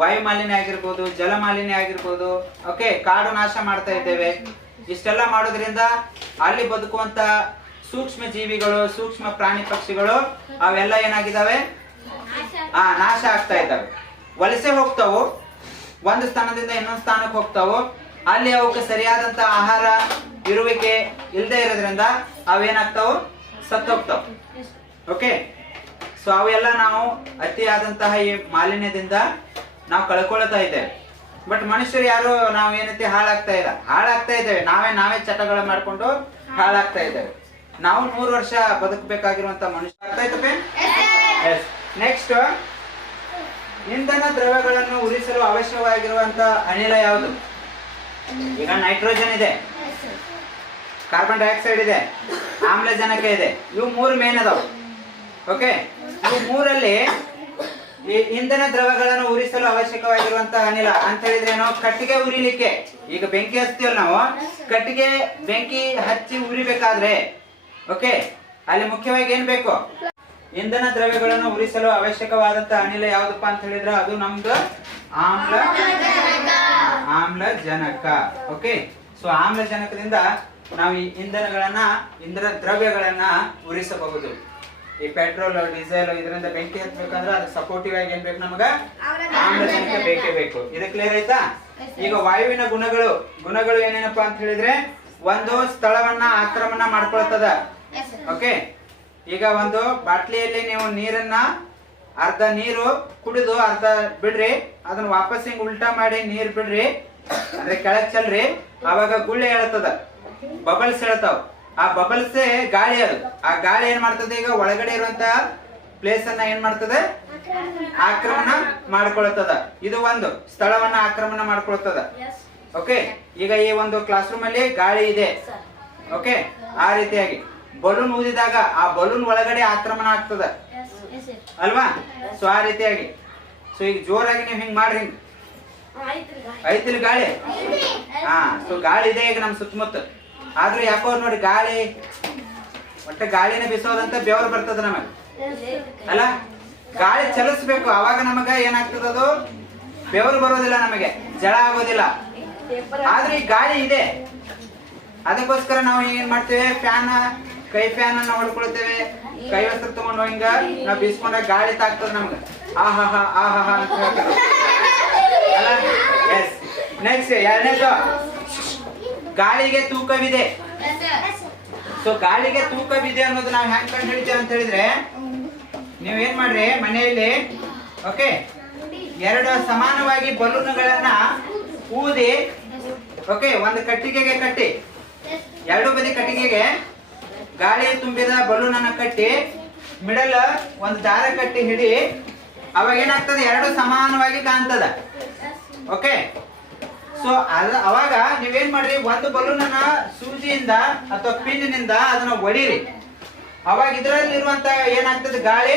ವಾಯು ಮಾಲಿನ್ಯ ಆಗಿರ್ಬೋದು, ಜಲ ಮಾಲಿನ್ಯ ಆಗಿರ್ಬೋದು, ಓಕೆ, ಕಾಡು ನಾಶ ಮಾಡ್ತಾ ಇದ್ದೇವೆ. ಇಷ್ಟೆಲ್ಲ ಮಾಡೋದ್ರಿಂದ ಅಲ್ಲಿ ಬದುಕುವಂತ ಸೂಕ್ಷ್ಮ ಜೀವಿಗಳು, ಸೂಕ್ಷ್ಮ ಪ್ರಾಣಿ ಪಕ್ಷಿಗಳು ಅವೆಲ್ಲ ಏನಾಗಿದ್ದಾವೆ, ನಾಶ ಆಗ್ತಾ ಇದ್ದಾವೆ. ವಲಸೆ ಹೋಗ್ತಾವು, ಒಂದು ಸ್ಥಾನದಿಂದ ಇನ್ನೊಂದು ಸ್ಥಾನಕ್ಕೆ ಹೋಗ್ತಾವು. ಅಲ್ಲಿ ಅವಕ್ಕೆ ಸರಿಯಾದಂತ ಆಹಾರ ಇರುವಿಕೆ ಇಲ್ಲದೆ ಇರೋದ್ರಿಂದ ಅವೇನಾಗ್ತಾವು, ಸತ್ತೋಗ್ತಾವ. ಓಕೆ, ಸೊ ಅವೆಲ್ಲ ನಾವು ಅತಿಯಾದಂತಹ ಈ ಮಾಲಿನ್ಯದಿಂದ ನಾವು ಕಳ್ಕೊಳ್ತಾ ಇದ್ದೇವೆ. ಬಟ್ ಮನುಷ್ಯರು ಯಾರು ನಾವು ಏನೈತಿ ಹಾಳಾಗ್ತಾ ಇಲ್ಲ, ಹಾಳಾಗ್ತಾ ಇದ್ದೇವೆ. ನಾವೇ ಚಟಗಳು ಮಾಡ್ಕೊಂಡು ಹಾಳಾಗ್ತಾ ಇದ್ದೇವೆ. ನಾವು 100 ವರ್ಷ ಬದುಕಬೇಕಾಗಿರುವಂತ ಮನುಷ್ಯ. ಅರ್ಥ ಆಯ್ತಪ್ಪ? ನೆಕ್ಸ್ಟ್, ಇಂಧನ ದ್ರವ್ಯಗಳನ್ನು ಉರಿಸಲು ಅವಶ್ಯವಾಗಿರುವಂತ ಅನಿಲ ಯಾವುದು? ಈಗ ನೈಟ್ರೋಜನ್ ಇದೆ, ಕಾರ್ಬನ್ ಡೈಆಕ್ಸೈಡ್ ಇದೆ, ಆಮ್ಲಜನಕ ಇದೆ. ಇವು 3 ಮೇನ್ ಅದಾವ. ಓಕೆ, ಇವು 3ರಲ್ಲಿ ಈ ಇಂಧನ ದ್ರವ್ಯಗಳನ್ನು ಉರಿಸಲು ಅವಶ್ಯಕವಾಗಿರುವಂತಹ ಅನಿಲ ಅಂತ ಹೇಳಿದ್ರೆ ಏನೋ, ಕಟ್ಟಿಗೆ ಉರಿಲಿಕ್ಕೆ. ಈಗ ಬೆಂಕಿ ಹಚ್ತೀವಲ್ಲ ನಾವು, ಕಟ್ಟಿಗೆ ಬೆಂಕಿ ಹಚ್ಚಿ ಉರಿಬೇಕಾದ್ರೆ ಓಕೆ, ಅಲ್ಲಿ ಮುಖ್ಯವಾಗಿ ಏನ್ ಬೇಕು? ಇಂಧನ ದ್ರವ್ಯಗಳನ್ನು ಉರಿಸಲು ಅವಶ್ಯಕವಾದಂತಹ ಅನಿಲ ಯಾವ್ದಪ್ಪ ಅಂತ ಹೇಳಿದ್ರೆ ಅದು ನಮ್ದು ಆಮ್ಲಜನಕ. ಓಕೆ, ಸೊ ಆಮ್ಲಜನಕದಿಂದ ನಾವು ಈ ಇಂಧನ ದ್ರವ್ಯಗಳನ್ನ ಉರಿಸಬಹುದು. ಈ ಪೆಟ್ರೋಲ್, ಡೀಸೆಲ್ ಇದರಿಂದ ಬೆಂಕಿ ಹಚ್ಚಬೇಕಂದ್ರೆ ಅದು ಸಪೋರ್ಟಿವ್ ಆಗಿ ಏನ್ ಬೇಕು, ನಮಗ ಆಮ್ಲಜನಕ ಬೇಕೇ ಬೇಕು. ಇದು ಕ್ಲಿಯರ್ ಆಯ್ತಾ? ಈಗ ವಾಯುವಿನ ಗುಣಗಳು ಏನೇನಪ್ಪಾ ಅಂತ ಹೇಳಿದ್ರೆ, ಒಂದು ಸ್ಥಳವನ್ನ ಆಕ್ರಮಣ ಮಾಡ್ಕೊಳ್ತದ. ಓಕೆ, ಈಗ ಒಂದು ಬಾಟ್ಲಿಯಲ್ಲಿ ನೀವು ನೀರನ್ನ ಅರ್ಧ ನೀರು ಕುಡಿದು ಅರ್ಧ ಬಿಡ್ರಿ, ಅದನ್ನ ವಾಪಸ್ ಹಿಂಗ್ ಉಲ್ಟಾ ಮಾಡಿ ನೀರ್ ಬಿಡ್ರಿ, ಅಂದ್ರೆ ಕೆಳಗ್ ಚೆಲ್ರಿ, ಅವಾಗ ಗುಳ್ಳೆ ಹೇಳ್ತದ, ಬಬಲ್ಸ್ ಹೇಳ್ತಾವ. ಆ ಬಬಲ್ಸ್ ಗಾಳಿ, ಅದು ಆ ಗಾಳಿ ಏನ್ ಮಾಡ್ತದೆ, ಈಗ ಒಳಗಡೆ ಇರುವಂತ ಪ್ಲೇಸ್ ಅನ್ನ ಏನ್ ಮಾಡ್ತದೆ, ಆಕ್ರಮಣ ಮಾಡ್ಕೊಳ್ತದ. ಇದು ಒಂದು ಸ್ಥಳವನ್ನ ಆಕ್ರಮಣ ಮಾಡ್ಕೊಳ್ತದ. ಓಕೆ, ಈಗ ಈ ಒಂದು ಕ್ಲಾಸ್ ರೂಮ್ ಅಲ್ಲಿ ಗಾಳಿ ಇದೆ. ಓಕೆ, ಆ ರೀತಿಯಾಗಿ ಬಲೂನ್ ಊದಿದಾಗ ಆ ಬಲೂನ್ ಒಳಗಡೆ ಆಕ್ರಮಣ ಆಗ್ತದ ಅಲ್ವಾ? ಸೊ ಆ ರೀತಿಯಾಗಿ, ಸೊ ಈಗ ಜೋರಾಗಿ ನೀವು ಹಿಂಗ್ ಮಾಡ್ರಿ, ಹಿಂಗ್ ಐತಿಲ್ ಗಾಳಿ? ಸೊ ಗಾಳಿ ಇದೆ ಈಗ ನಮ್ ಸುತ್ತಮುತ್ತ. ಆದ್ರೂ ಯಾಕೋ ನೋಡಿ ಗಾಳಿ, ಒಟ್ಟೆ ಗಾಳಿನ ಬಿಸೋದಂತ ಬೆವರು ಬರ್ತದ ನಮಗ ಅಲ್ಲ? ಗಾಳಿ ಚಲಿಸ್ಬೇಕು, ಅವಾಗ ನಮಗ ಏನಾಗ್ತದ, ಅದು ಬೆವರು ಬರೋದಿಲ್ಲ, ನಮಗೆ ಜಳ ಆಗೋದಿಲ್ಲ. ಆದ್ರೆ ಈ ಗಾಳಿ ಇದೆ, ಅದಕ್ಕೋಸ್ಕರ ನಾವು ಏನ್ ಮಾಡ್ತೇವೆ, ಕೈ ಫ್ಯಾನ್ ಅನ್ನ ಹೊಡ್ಕೊಳ್ತೇವೆ, ಕೈ ವಸ್ತ್ರ ತಗೊಂಡು ಹಿಂಗ ನಾವು ಬೀಸ್ಕೊಂಡಾಗ ಗಾಳಿ ತಾಗ್ತದ ನಮ್ಗ. ಆಹಾ ಅಂತ ಹೇಳ್ತೇವೆ ಅಲ್ಲ? ಎಸ್. ನೆಕ್ಸ್ಟ್, ಎರಡನೇದು, ಗಾಳಿಗೆ ತೂಕವಿದೆ. ಸೊ ಗಾಳಿಗೆ ತೂಕವಿದೆ ಅನ್ನೋದು ನಾವು ಹೆಂಗ್ ಕಂಡು ಹಿಡಿತೇವೆ ಅಂತ ಹೇಳಿದ್ರೆ, ನೀವೇನ್ ಮಾಡ್ರಿ, ಮನೆಯಲ್ಲಿ ಓಕೆ 2 ಸಮಾನವಾಗಿ ಬಲೂನ್ಗಳನ್ನ ಊದಿ, ಓಕೆ, ಒಂದು ಕಟ್ಟಿಗೆಗೆ ಕಟ್ಟಿ, 2 ಬದಿ ಕಟ್ಟಿಗೆಗೆ ಗಾಳಿ ತುಂಬಿದ ಬಲೂನ್ ಅನ್ನ ಕಟ್ಟಿ, ಮಿಡಲ್ ಒಂದು ದಾರ ಕಟ್ಟಿ ಹಿಡಿ, ಅವಾಗ ಏನಾಗ್ತದೆ, 2 ಸಮಾನವಾಗಿ ಕಾಣ್ತದ. ಓಕೆ, ಸೊ ಅವಾಗ ನೀವೇನ್ ಮಾಡ್ರಿ, ಒಂದು ಬಲೂನ್ ಅನ್ನ ಸೂಜಿಯಿಂದ ಅಥವಾ ಪಿನ್ನಿನಿಂದ ಅದನ್ನ ಒಡಿರಿ, ಅವಾಗ ಇದರಲ್ಲಿರುವಂತ ಏನಾಗ್ತದೆ, ಗಾಳಿ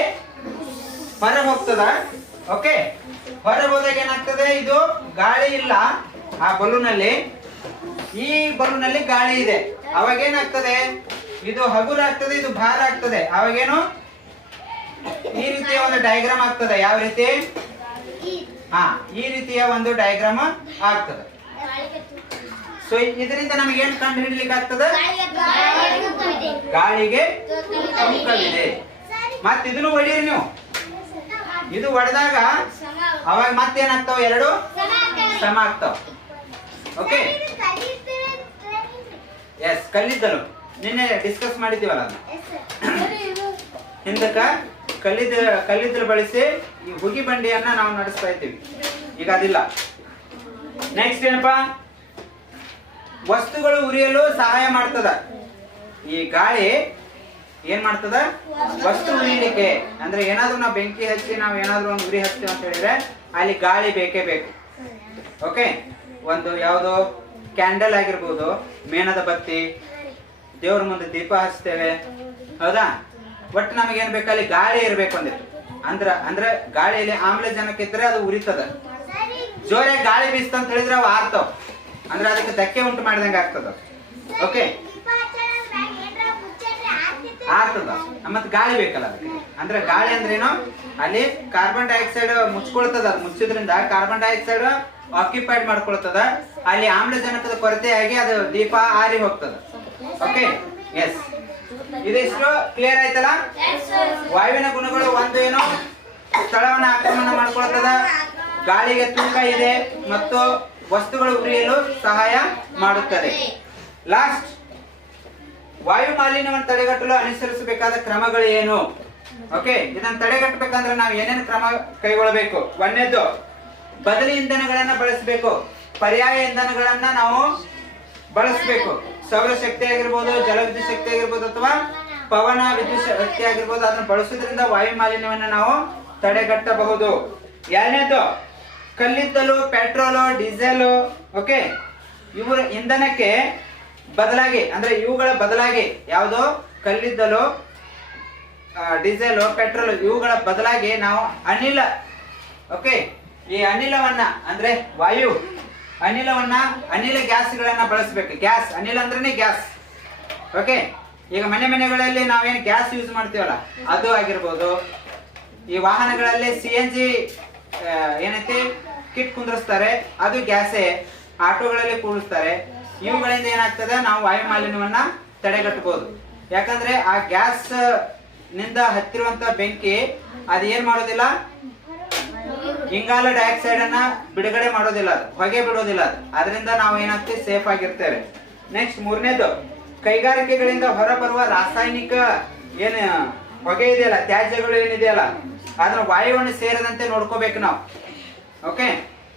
ಹೊರ ಹೋಗ್ತದ. ಓಕೆ, ಹೊರ ಹೋದಾಗ ಏನಾಗ್ತದೆ, ಇದು ಗಾಳಿ ಇಲ್ಲ ಆ ಬಲೂನ್ ಅಲ್ಲಿ, ಈ ಬಲೂನ್ ಅಲ್ಲಿ ಗಾಳಿ ಇದೆ. ಅವಾಗ ಏನಾಗ್ತದೆ, ಇದು ಹಗುರ ಆಗ್ತದೆ, ಇದು ಭಾರ ಆಗ್ತದೆ. ಅವಾಗೇನು, ಈ ರೀತಿಯ ಒಂದು ಡಯಾಗ್ರಾಮ್ ಆಗ್ತದೆ. ಯಾವ ರೀತಿ? ಈ ರೀತಿಯ ಒಂದು ಡಯಾಗ್ರಾಮ್ ಆಗ್ತದೆ. ಸೊ ಇದರಿಂದ ನಮಗೆ ಏನ್ ಕಂಡು ಹಿಡಿಲಿಕ್ಕೆ ಆಗ್ತದೆ, ಗಾಳಿಗೆ ತೂಕವಿದೆ. ಮತ್ ಇದನ್ನು ಹೊಡೀರಿ ನೀವು, ಇದು ಹೊಡೆದಾಗ ಅವಾಗ ಮತ್ತೇನಾಗ್ತಾವ, 2 ಸಮ ಆಗ್ತಾವ. ಓಕೆ, ಎಸ್, ಕಲ್ಲಿದ್ದಲು ನಿನ್ನೆ ಡಿಸ್ಕಸ್ ಮಾಡಿದ್ದೀವಲ್ಲ, ಹಿಂದಕ್ಕ ಕಲ್ಲಿದ್ದಲು ಬಳಸಿ ಈ ಹುಗಿ ಬಂಡಿಯನ್ನ ನಾವು ನಡೆಸ್ತಾ ಇದ್ದೀವಿ. ಈಗ ಅದಿಲ್ಲ. ನೆಕ್ಸ್ಟ್ ಏನಪ್ಪಾ, ವಸ್ತುಗಳು ಉರಿಯಲು ಸಹಾಯ ಮಾಡ್ತದ. ಈ ಗಾಳಿ ಏನ್ ಮಾಡ್ತದ, ವಸ್ತು ಉರಿಲಿಕ್ಕೆ. ಅಂದ್ರೆ ಏನಾದ್ರೂ ನಾವು ಬೆಂಕಿ ಹಚ್ಚಿ ನಾವು ಏನಾದ್ರೂ ಒಂದು ಉರಿ ಹಚ್ತೀವಿ ಅಂತ ಹೇಳಿದ್ರೆ ಅಲ್ಲಿ ಗಾಳಿ ಬೇಕೇ ಬೇಕು. ಓಕೆ, ಒಂದು ಯಾವ್ದೋ ಕ್ಯಾಂಡಲ್ ಆಗಿರ್ಬೋದು, ಮೇಣದ ಬತ್ತಿ, ದೇವ್ರ ಮುಂದೆ ದೀಪ ಹಚ್ತೇವೆ, ಹೌದಾ? ಒಟ್ಟು ನಮಗೇನ್ ಬೇಕು, ಅಲ್ಲಿ ಗಾಳಿ ಇರ್ಬೇಕು ಅಂದಿತ್ತು. ಅಂದ್ರೆ ಗಾಳಿಯಲ್ಲಿ ಆಮ್ಲಜನಕ ಇದ್ರೆ ಅದು ಉರಿತದ. ಜೋರಾಗಿ ಗಾಳಿ ಬೀಸ್ತ ಅಂತ ಹೇಳಿದ್ರೆ ಅವು ಆರ್ತಾವ, ಅಂದ್ರೆ ಅದಕ್ಕೆ ಧಕ್ಕೆ ಉಂಟು ಮಾಡಿದಂಗೆ ಆಗ್ತದ. ಓಕೆ, ಆಗ್ತದ. ಮತ್ತೆ ಗಾಳಿ ಬೇಕಲ್ಲ ಅದಕ್ಕೆ. ಅಂದ್ರೆ ಗಾಳಿ ಅಂದ್ರೇನು, ಅಲ್ಲಿ ಕಾರ್ಬನ್ ಡೈಆಕ್ಸೈಡ್ ಮುಚ್ಕೊಳ್ತದ, ಅದು ಮುಚ್ಚಿದ್ರಿಂದ ಕಾರ್ಬನ್ ಡೈಆಕ್ಸೈಡ್ ಆಕ್ಯುಪೈಡ್ ಮಾಡ್ಕೊಳ್ತದ, ಅಲ್ಲಿ ಆಮ್ಲಜನಕದ ಕೊರತೆಯಾಗಿ ಅದು ದೀಪ ಆರಿ ಹೋಗ್ತದ. ಓಕೆ, ಎಸ್, ಇದಿಷ್ಟು ಕ್ಲಿಯರ್ ಆಯ್ತಲ್ಲ. ವಾಯುವಿನ ಗುಣಗಳು ಒಂದು ಏನು, ಸ್ಥಳವನ್ನ ಆಕ್ರಮಣ ಮಾಡ್ಕೊಳ್ತದ, ಗಾಳಿಗೆ ತೂಕ ಇದೆ ಮತ್ತು ವಸ್ತುಗಳು ಉರಿಯಲು ಸಹಾಯ ಮಾಡುತ್ತದೆ. ಲಾಸ್ಟ್, ವಾಯು ಮಾಲಿನ್ಯವನ್ನು ತಡೆಗಟ್ಟಲು ಅನುಸರಿಸಬೇಕಾದ ಕ್ರಮಗಳು ಏನು? ಓಕೆ, ಇದನ್ನ ತಡೆಗಟ್ಟಬೇಕಂದ್ರೆ ನಾವು ಏನೇನು ಕ್ರಮ ಕೈಗೊಳ್ಳಬೇಕು? ಒಂದನೇದು, ಬದಲಿ ಇಂಧನಗಳನ್ನ ಬಳಸಬೇಕು. ಪರ್ಯಾಯ ಇಂಧನಗಳನ್ನ ನಾವು ಬಳಸಬೇಕು. ಸೌರಶಕ್ತಿ ಆಗಿರ್ಬೋದು, ಜಲವಿದ್ಯುತ್ ಶಕ್ತಿ ಆಗಿರ್ಬೋದು, ಅಥವಾ ಪವನ ವಿದ್ಯುತ್ ಶಕ್ತಿ ಆಗಿರ್ಬೋದು, ಅದನ್ನ ಬಳಸೋದ್ರಿಂದ ವಾಯು ಮಾಲಿನ್ಯವನ್ನ ನಾವು ತಡೆಗಟ್ಟಬಹುದು. ಎರಡನೇದು, ಕಲ್ಲಿದ್ದಲು, ಪೆಟ್ರೋಲು, ಡೀಸೆಲ್, ಓಕೆ, ಇವರ ಇಂಧನಕ್ಕೆ ಬದಲಾಗಿ, ಅಂದ್ರೆ ಇವುಗಳ ಬದಲಾಗಿ ಯಾವುದು, ಕಲ್ಲಿದ್ದಲು, ಡೀಸೆಲ್, ಪೆಟ್ರೋಲ್, ಇವುಗಳ ಬದಲಾಗಿ ನಾವು ಅನಿಲ, ಓಕೆ, ಈ ಅನಿಲವನ್ನ ಅಂದ್ರೆ ವಾಯು ಅನಿಲವನ್ನ, ಅನಿಲ ಗ್ಯಾಸ್ಗಳನ್ನ ಬಳಸಬೇಕು. ಗ್ಯಾಸ್, ಅನಿಲ ಅಂದ್ರೇನೆ ಗ್ಯಾಸ್. ಓಕೆ, ಈಗ ಮನೆಗಳಲ್ಲಿ ನಾವೇನು ಗ್ಯಾಸ್ ಯೂಸ್ ಮಾಡ್ತೀವಲ್ಲ ಅದು ಆಗಿರ್ಬೋದು. ಈ ವಾಹನಗಳಲ್ಲಿ CNG ಏನೈತಿ ಕಿಟ್ ಕುಂದ್ರಿಸ್ತಾರೆ, ಅದು ಗ್ಯಾಸೇ. ಆಟೋಗಳಲ್ಲಿ ಕೂಡಿಸ್ತಾರೆ. ಇವುಗಳಿಂದ ಏನಾಗ್ತದೆ, ನಾವು ವಾಯು ಮಾಲಿನ್ಯವನ್ನ ತಡೆಗಟ್ಟಬಹುದು. ಯಾಕಂದ್ರೆ ಆ ಗ್ಯಾಸ್ ನಿಂದ ಹತ್ತಿರುವಂತ ಬೆಂಕಿ ಅದು ಏನ್ ಮಾಡೋದಿಲ್ಲ, ಇಂಗಾಲ ಡೈಆಕ್ಸೈಡ್ ಅನ್ನ ಬಿಡುಗಡೆ ಮಾಡೋದಿಲ್ಲ, ಅದು ಹೊಗೆ ಬಿಡೋದಿಲ್ಲ. ಅದು ಅದರಿಂದ ನಾವು ಏನಾಗ್ತೀವಿ, ಸೇಫ್ ಆಗಿರ್ತೇವೆ. ನೆಕ್ಸ್ಟ್, ಮೂರನೇದು, ಕೈಗಾರಿಕೆಗಳಿಂದ ಹೊರಬರುವ ರಾಸಾಯನಿಕ ಏನು ಹೊಗೆ ಇದೆಯಲ್ಲ, ತ್ಯಾಜ್ಯಗಳು ಏನಿದೆಯಲ್ಲ, ಅದನ್ನ ವಾಯುವನ್ನು ಸೇರದಂತೆ ನೋಡ್ಕೋಬೇಕು ನಾವು. ಓಕೆ,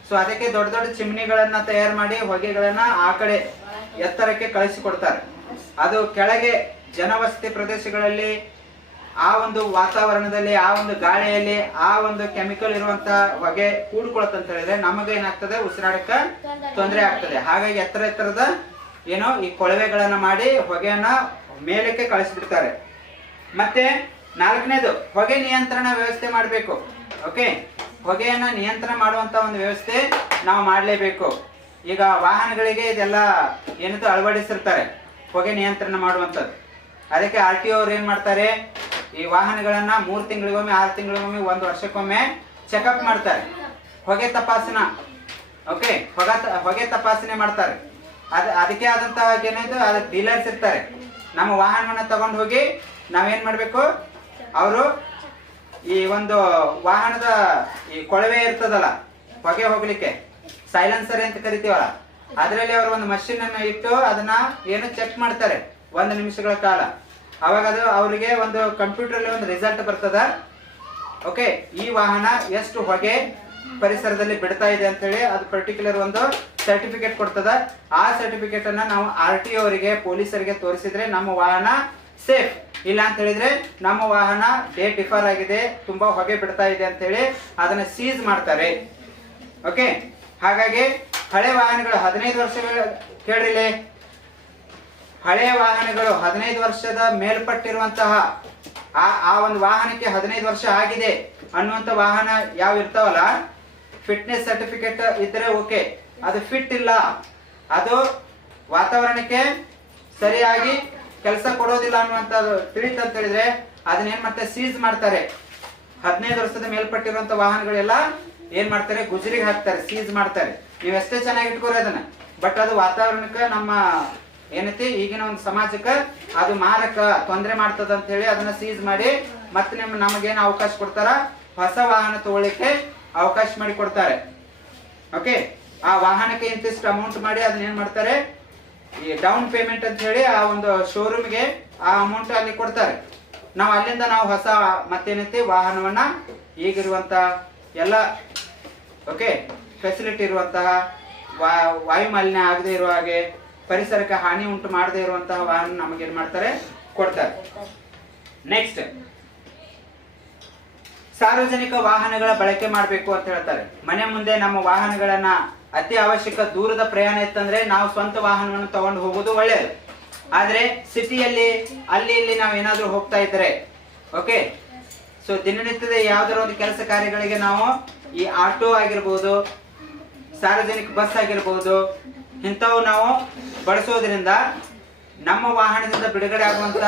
ಸೊ ಅದಕ್ಕೆ ದೊಡ್ಡ ದೊಡ್ಡ ಚಿಮ್ನಿಗಳನ್ನ ತಯಾರು ಮಾಡಿ ಹೊಗೆಗಳನ್ನ ಆ ಕಡೆ ಎತ್ತರಕ್ಕೆ ಕಳಿಸಿಕೊಡ್ತಾರೆ. ಅದು ಕೆಳಗೆ ಜನವಸತಿ ಪ್ರದೇಶಗಳಲ್ಲಿ, ಆ ಒಂದು ವಾತಾವರಣದಲ್ಲಿ, ಆ ಒಂದು ಗಾಳಿಯಲ್ಲಿ ಆ ಒಂದು ಕೆಮಿಕಲ್ ಇರುವಂತ ಹೊಗೆ ಕೂಡ್ಕೊಳತ್ತಂತ ಹೇಳಿದ್ರೆ ನಮಗೆ ಏನಾಗ್ತದೆ, ಉಸಿರಾಡಕ್ಕೆ ತೊಂದರೆ ಆಗ್ತದೆ. ಹಾಗಾಗಿ ಎತ್ತರದ ಏನೋ ಈ ಕೊಳವೆಗಳನ್ನ ಮಾಡಿ ಹೊಗೆಯನ್ನ ಮೇಲಕ್ಕೆ ಕಳಿಸ್ಬಿಡ್ತಾರೆ. ಮತ್ತೆ ನಾಲ್ಕನೇದು, ಹೊಗೆ ನಿಯಂತ್ರಣ ವ್ಯವಸ್ಥೆ ಮಾಡಬೇಕು. ಓಕೆ, ಹೊಗೆಯನ್ನ ನಿಯಂತ್ರಣ ಮಾಡುವಂತ ಒಂದು ವ್ಯವಸ್ಥೆ ನಾವು ಮಾಡಲೇಬೇಕು. ಈಗ ವಾಹನಗಳಿಗೆ ಇದೆಲ್ಲ ಏನದು ಅಳವಡಿಸಿರ್ತಾರೆ, ಹೊಗೆ ನಿಯಂತ್ರಣ ಮಾಡುವಂಥದ್ದು. ಅದಕ್ಕೆ RTO ಅವ್ರು ಏನ್ ಮಾಡ್ತಾರೆ, ಈ ವಾಹನಗಳನ್ನ 3 ತಿಂಗಳಿಗೊಮ್ಮೆ, 6 ತಿಂಗಳಿಗೊಮ್ಮೆ, 1 ವರ್ಷಕ್ಕೊಮ್ಮೆ ಚೆಕಪ್ ಮಾಡ್ತಾರೆ. ಹೊಗೆ ತಪಾಸಣಾ, ಓಕೆ, ಹೊಗೆ ತಪಾಸಣೆ ಮಾಡ್ತಾರೆ. ಅದಕ್ಕೆ ಆದಂತಹ ಏನಿದೆ, ಅದ ಡೀಲರ್ಸ್ ಇರ್ತಾರೆ. ನಮ್ಮ ವಾಹನವನ್ನ ತಗೊಂಡು ಹೋಗಿ ನಾವೇನ್ ಮಾಡ್ಬೇಕು, ಅವರು ಈ ಒಂದು ವಾಹನದ ಈ ಕೊಳವೆ ಇರ್ತದಲ್ಲ ಹೊಗೆ ಹೋಗ್ಲಿಕ್ಕೆ, ಸೈಲೆನ್ಸರ್ ಅಂತ ಕರಿತೀವಲ್ಲ, ಅದರಲ್ಲಿ ಅವರು ಒಂದು ಮಷಿನ್ ಅನ್ನು ಇಟ್ಟು ಅದನ್ನ ಏನು ಚೆಕ್ ಮಾಡ್ತಾರೆ 1 ನಿಮಿಷಗಳ ಕಾಲ. ಅವಾಗ ಅದು ಅವರಿಗೆ ಒಂದು ಕಂಪ್ಯೂಟರ್ ಅಲ್ಲಿ ಒಂದು ರಿಸಲ್ಟ್ ಬರ್ತದ. ಓಕೆ, ಈ ವಾಹನ ಎಷ್ಟು ಹೊಗೆ ಪರಿಸರದಲ್ಲಿ ಬಿಡ್ತಾ ಇದೆ ಅಂತ ಹೇಳಿ ಅದು ಪರ್ಟಿಕ್ಯುಲರ್ ಒಂದು ಸರ್ಟಿಫಿಕೇಟ್ ಕೊಡ್ತದ. ಆ ಸರ್ಟಿಫಿಕೇಟ್ ಅನ್ನ ನಾವು RTO ಅವರಿಗೆ, ಪೊಲೀಸರಿಗೆ ತೋರಿಸಿದ್ರೆ ನಮ್ಮ ವಾಹನ ಸೇಫ್. ಇಲ್ಲ ಅಂತ ಹೇಳಿದ್ರೆ ನಮ್ಮ ವಾಹನ ಡೇಟ್ ಡಿಫರ್ ಆಗಿದೆ, ತುಂಬಾ ಹೊಗೆ ಬಿಡ್ತಾ ಇದೆ ಅಂತ ಹೇಳಿ ಅದನ್ನ ಸೀಸ್ ಮಾಡ್ತಾರೆ. ಓಕೆ, ಹಾಗಾಗಿ ಹಳೆ ವಾಹನಗಳು 15 ವರ್ಷಗಳ ಕೇಳಿಲಿ, ಹಳೆಯ ವಾಹನಗಳು 15 ವರ್ಷದ ಮೇಲ್ಪಟ್ಟಿರುವಂತಹ ಆ ಒಂದು ವಾಹನಕ್ಕೆ 15 ವರ್ಷ ಆಗಿದೆ ಅನ್ನುವಂತ ವಾಹನ ಯಾವ ಇರ್ತಾವಲ್ಲ, ಫಿಟ್ನೆಸ್ ಸರ್ಟಿಫಿಕೇಟ್ ಇದ್ರೆ ಓಕೆ. ಅದು ಫಿಟ್ ಇಲ್ಲ, ಅದು ವಾತಾವರಣಕ್ಕೆ ಸರಿಯಾಗಿ ಕೆಲಸ ಕೊಡೋದಿಲ್ಲ ಅನ್ನುವಂಥದ್ದು ತಿಳಿತಂತ ಹೇಳಿದ್ರೆ ಅದನ್ನೇನ್ ಮಾಡ್ತಾರೆ, ಸೀಸ್ ಮಾಡ್ತಾರೆ. 15 ವರ್ಷದ ಮೇಲ್ಪಟ್ಟಿರುವಂತ ವಾಹನಗಳೆಲ್ಲ ಏನ್ ಮಾಡ್ತಾರೆ, ಗುಜರಿಗೆ ಹಾಕ್ತಾರೆ, ಸೀಸ್ ಮಾಡ್ತಾರೆ. ನೀವು ಎಷ್ಟೇ ಚೆನ್ನಾಗಿ ಇಟ್ಕೋರಿ ಅದನ್ನ, ಬಟ್ ಅದು ವಾತಾವರಣಕ್ಕೆ, ನಮ್ಮ ಏನೈತಿ ಈಗಿನ ಒಂದು ಸಮಾಜಕ್ಕೆ ಅದು ಮಾರಕ ತೊಂದರೆ ಮಾಡ್ತದ ಅಂತ ಹೇಳಿ ಅದನ್ನ ಸೀಸ್ ಮಾಡಿ ಮತ್ತೆ ನಮಗೇನು ಅವಕಾಶ ಕೊಡ್ತಾರ, ಹೊಸ ವಾಹನ ತಗೊಳ್ಳಿಕ್ಕೆ ಅವಕಾಶ ಮಾಡಿ ಕೊಡ್ತಾರೆ. ಓಕೆ, ಆ ವಾಹನಕ್ಕೆ ಇಂತಿಷ್ಟು ಅಮೌಂಟ್ ಮಾಡಿ ಅದನ್ನ ಏನ್ ಮಾಡ್ತಾರೆ, ಈ ಡೌನ್ ಪೇಮೆಂಟ್ ಅಂತ ಹೇಳಿ ಆ ಒಂದು ಶೋರೂಮ್ಗೆ ಆ ಅಮೌಂಟ್ ಅಲ್ಲಿ ಕೊಡ್ತಾರೆ. ನಾವು ಅಲ್ಲಿಂದ ನಾವು ಹೊಸ ಮತ್ತೇನೈತಿ ವಾಹನವನ್ನ ಈಗಿರುವಂತ ಎಲ್ಲ ಓಕೆ ಫೆಸಿಲಿಟಿ ಇರುವಂತಹ ವಾಯು ಮಾಲಿನ್ಯ ಆಗದೆ ಇರುವ ಹಾಗೆ, ಪರಿಸರಕ್ಕೆ ಹಾನಿ ಉಂಟು ಮಾಡದೇ ಇರುವಂತಹ ವಾಹನ ನಮಗೆ ಏನ್ ಮಾಡ್ತಾರೆ, ಕೊಡ್ತಾರೆ. ನೆಕ್ಸ್ಟ್, ಸಾರ್ವಜನಿಕ ವಾಹನಗಳ ಬಳಕೆ ಮಾಡಬೇಕು ಅಂತ ಹೇಳ್ತಾರೆ. ಮನೆ ಮುಂದೆ ನಮ್ಮ ವಾಹನಗಳನ್ನ ಅತಿ ಅವಶ್ಯಕ ದೂರದ ಪ್ರಯಾಣ ಇತ್ತಂದ್ರೆ ನಾವು ಸ್ವಂತ ವಾಹನವನ್ನು ತಗೊಂಡು ಹೋಗೋದು ಒಳ್ಳೆಯದು. ಆದ್ರೆ ಸಿಟಿಯಲ್ಲಿ ಅಲ್ಲಿ ಇಲ್ಲಿ ನಾವು ಏನಾದ್ರೂ ಹೋಗ್ತಾ ಇದ್ರೆ, ಓಕೆ, ಸೊ ದಿನನಿತ್ಯದ ಯಾವ್ದಾರ ಒಂದು ಕೆಲಸ ಕಾರ್ಯಗಳಿಗೆ ನಾವು ಈ ಆಟೋ ಆಗಿರ್ಬೋದು, ಸಾರ್ವಜನಿಕ ಬಸ್ ಆಗಿರ್ಬೋದು, ಇಂಥವು ನಾವು ಬಳಸೋದ್ರಿಂದ ನಮ್ಮ ವಾಹನದಿಂದ ಬಿಡುಗಡೆ ಆಗುವಂತ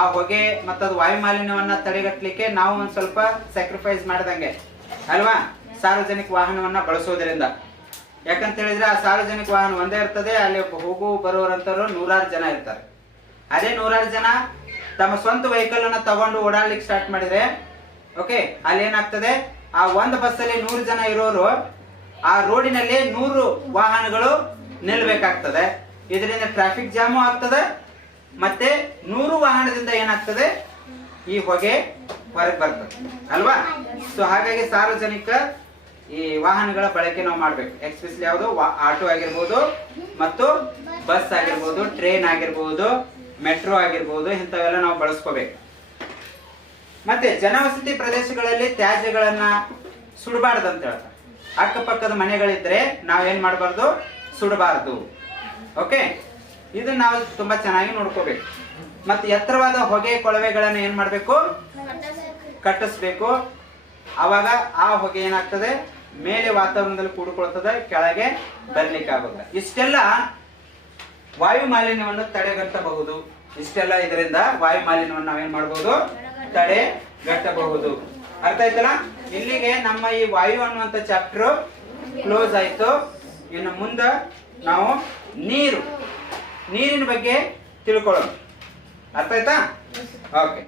ಆ ಹೊಗೆ ಮತ್ತು ಅದು ವಾಯು ಮಾಲಿನ್ಯವನ್ನ ತಡೆಗಟ್ಟಲಿಕ್ಕೆ ನಾವು ಒಂದ್ ಸ್ವಲ್ಪ ಸ್ಯಾಕ್ರಿಫೈಸ್ ಮಾಡಿದಂಗೆ ಅಲ್ವಾ, ಸಾರ್ವಜನಿಕ ವಾಹನವನ್ನ ಬಳಸೋದ್ರಿಂದ. ಯಾಕಂತ ಹೇಳಿದ್ರೆ ಆ ಸಾರ್ವಜನಿಕ ವಾಹನ ಒಂದೇ ಇರ್ತದೆ, ಅಲ್ಲಿ ಹೋಗು ಬರುವರಂತರು 100 ಜನ ಇರ್ತಾರೆ. ಅದೇ 100 ಜನ ತಮ್ಮ ಸ್ವಂತ ವೆಹಿಕಲ್ ಅನ್ನ ತಗೊಂಡು ಓಡಾಡ್ಲಿಕ್ಕೆ ಸ್ಟಾರ್ಟ್ ಮಾಡಿದ್ರೆ ಓಕೆ, ಅಲ್ಲಿ ಏನಾಗ್ತದೆ, ಆ ಒಂದು ಬಸ್ಸಲ್ಲಿ 100 ಜನ ಇರೋರು ಆ ರೋಡಿನಲ್ಲಿ 100 ವಾಹನಗಳು ನಿಲ್ಬೇಕಾಗ್ತದೆ. ಇದರಿಂದ ಟ್ರಾಫಿಕ್ ಜಾಮು ಆಗ್ತದೆ, ಮತ್ತೆ 100 ವಾಹನದಿಂದ ಏನಾಗ್ತದೆ, ಈ ಹೊಗೆ ಹೊರಗೆ ಬರ್ತದೆ ಅಲ್ವಾ. ಸೊ ಹಾಗಾಗಿ ಸಾರ್ವಜನಿಕ ಈ ವಾಹನಗಳ ಬಳಕೆ ನಾವು ಮಾಡ್ಬೇಕು. ಎಸ್ಪೆಷಲಿ ಯಾವುದು ಆಟೋ ಆಗಿರ್ಬೋದು, ಮತ್ತು ಬಸ್ ಆಗಿರ್ಬೋದು, ಟ್ರೈನ್ ಆಗಿರ್ಬೋದು, ಮೆಟ್ರೋ ಆಗಿರ್ಬೋದು, ಇಂಥವೆಲ್ಲ ನಾವು ಬಳಸ್ಕೋಬೇಕು. ಮತ್ತೆ ಜನವಸತಿ ಪ್ರದೇಶಗಳಲ್ಲಿ ತ್ಯಾಜ್ಯಗಳನ್ನ ಸುಡಬಾರ್ದು ಅಂತ ಹೇಳ್ತಾರೆ. ಅಕ್ಕಪಕ್ಕದ ಮನೆಗಳಿದ್ರೆ ನಾವೇನ್ ಮಾಡಬಾರ್ದು, ಸುಡಬಾರ್ದು. ಓಕೆ, ಇದನ್ನ ನಾವು ತುಂಬಾ ಚೆನ್ನಾಗಿ ನೋಡ್ಕೋಬೇಕು. ಮತ್ತೆ ಎತ್ತರವಾದ ಹೊಗೆ ಕೊಳವೆಗಳನ್ನ ಏನ್ ಮಾಡ್ಬೇಕು, ಕಟ್ಟಿಸ್ಬೇಕು. ಅವಾಗ ಆ ಹೊಗೆ ಏನಾಗ್ತದೆ, ಮೇಲೆ ವಾತಾವರಣದಲ್ಲಿ ಕೂಡಿಕೊಳ್ತದೆ, ಕೆಳಗೆ ಬರ್ಲಿಕ್ಕೆ ಆಗುತ್ತೆ. ಇಷ್ಟೆಲ್ಲ ವಾಯು ಮಾಲಿನ್ಯವನ್ನು ತಡೆಗಟ್ಟಬಹುದು. ಇಷ್ಟೆಲ್ಲ ಇದರಿಂದ ವಾಯು ಮಾಲಿನ್ಯವನ್ನು ನಾವೇನ್ ಮಾಡಬಹುದು, ತಡೆಗಟ್ಟಬಹುದು. ಅರ್ಥ ಆಯ್ತಲ್ಲ? ಇಲ್ಲಿಗೆ ನಮ್ಮ ಈ ವಾಯು ಅನ್ನುವಂತ ಚಾಪ್ಟರ್ ಕ್ಲೋಸ್ ಆಯ್ತು. ಇನ್ನು ಮುಂದೆ ನಾವು ನೀರಿನ ಬಗ್ಗೆ ತಿಳ್ಕೊಳ್ಳೋಣ. ಅರ್ಥ ಆಯ್ತಾ? ಓಕೆ.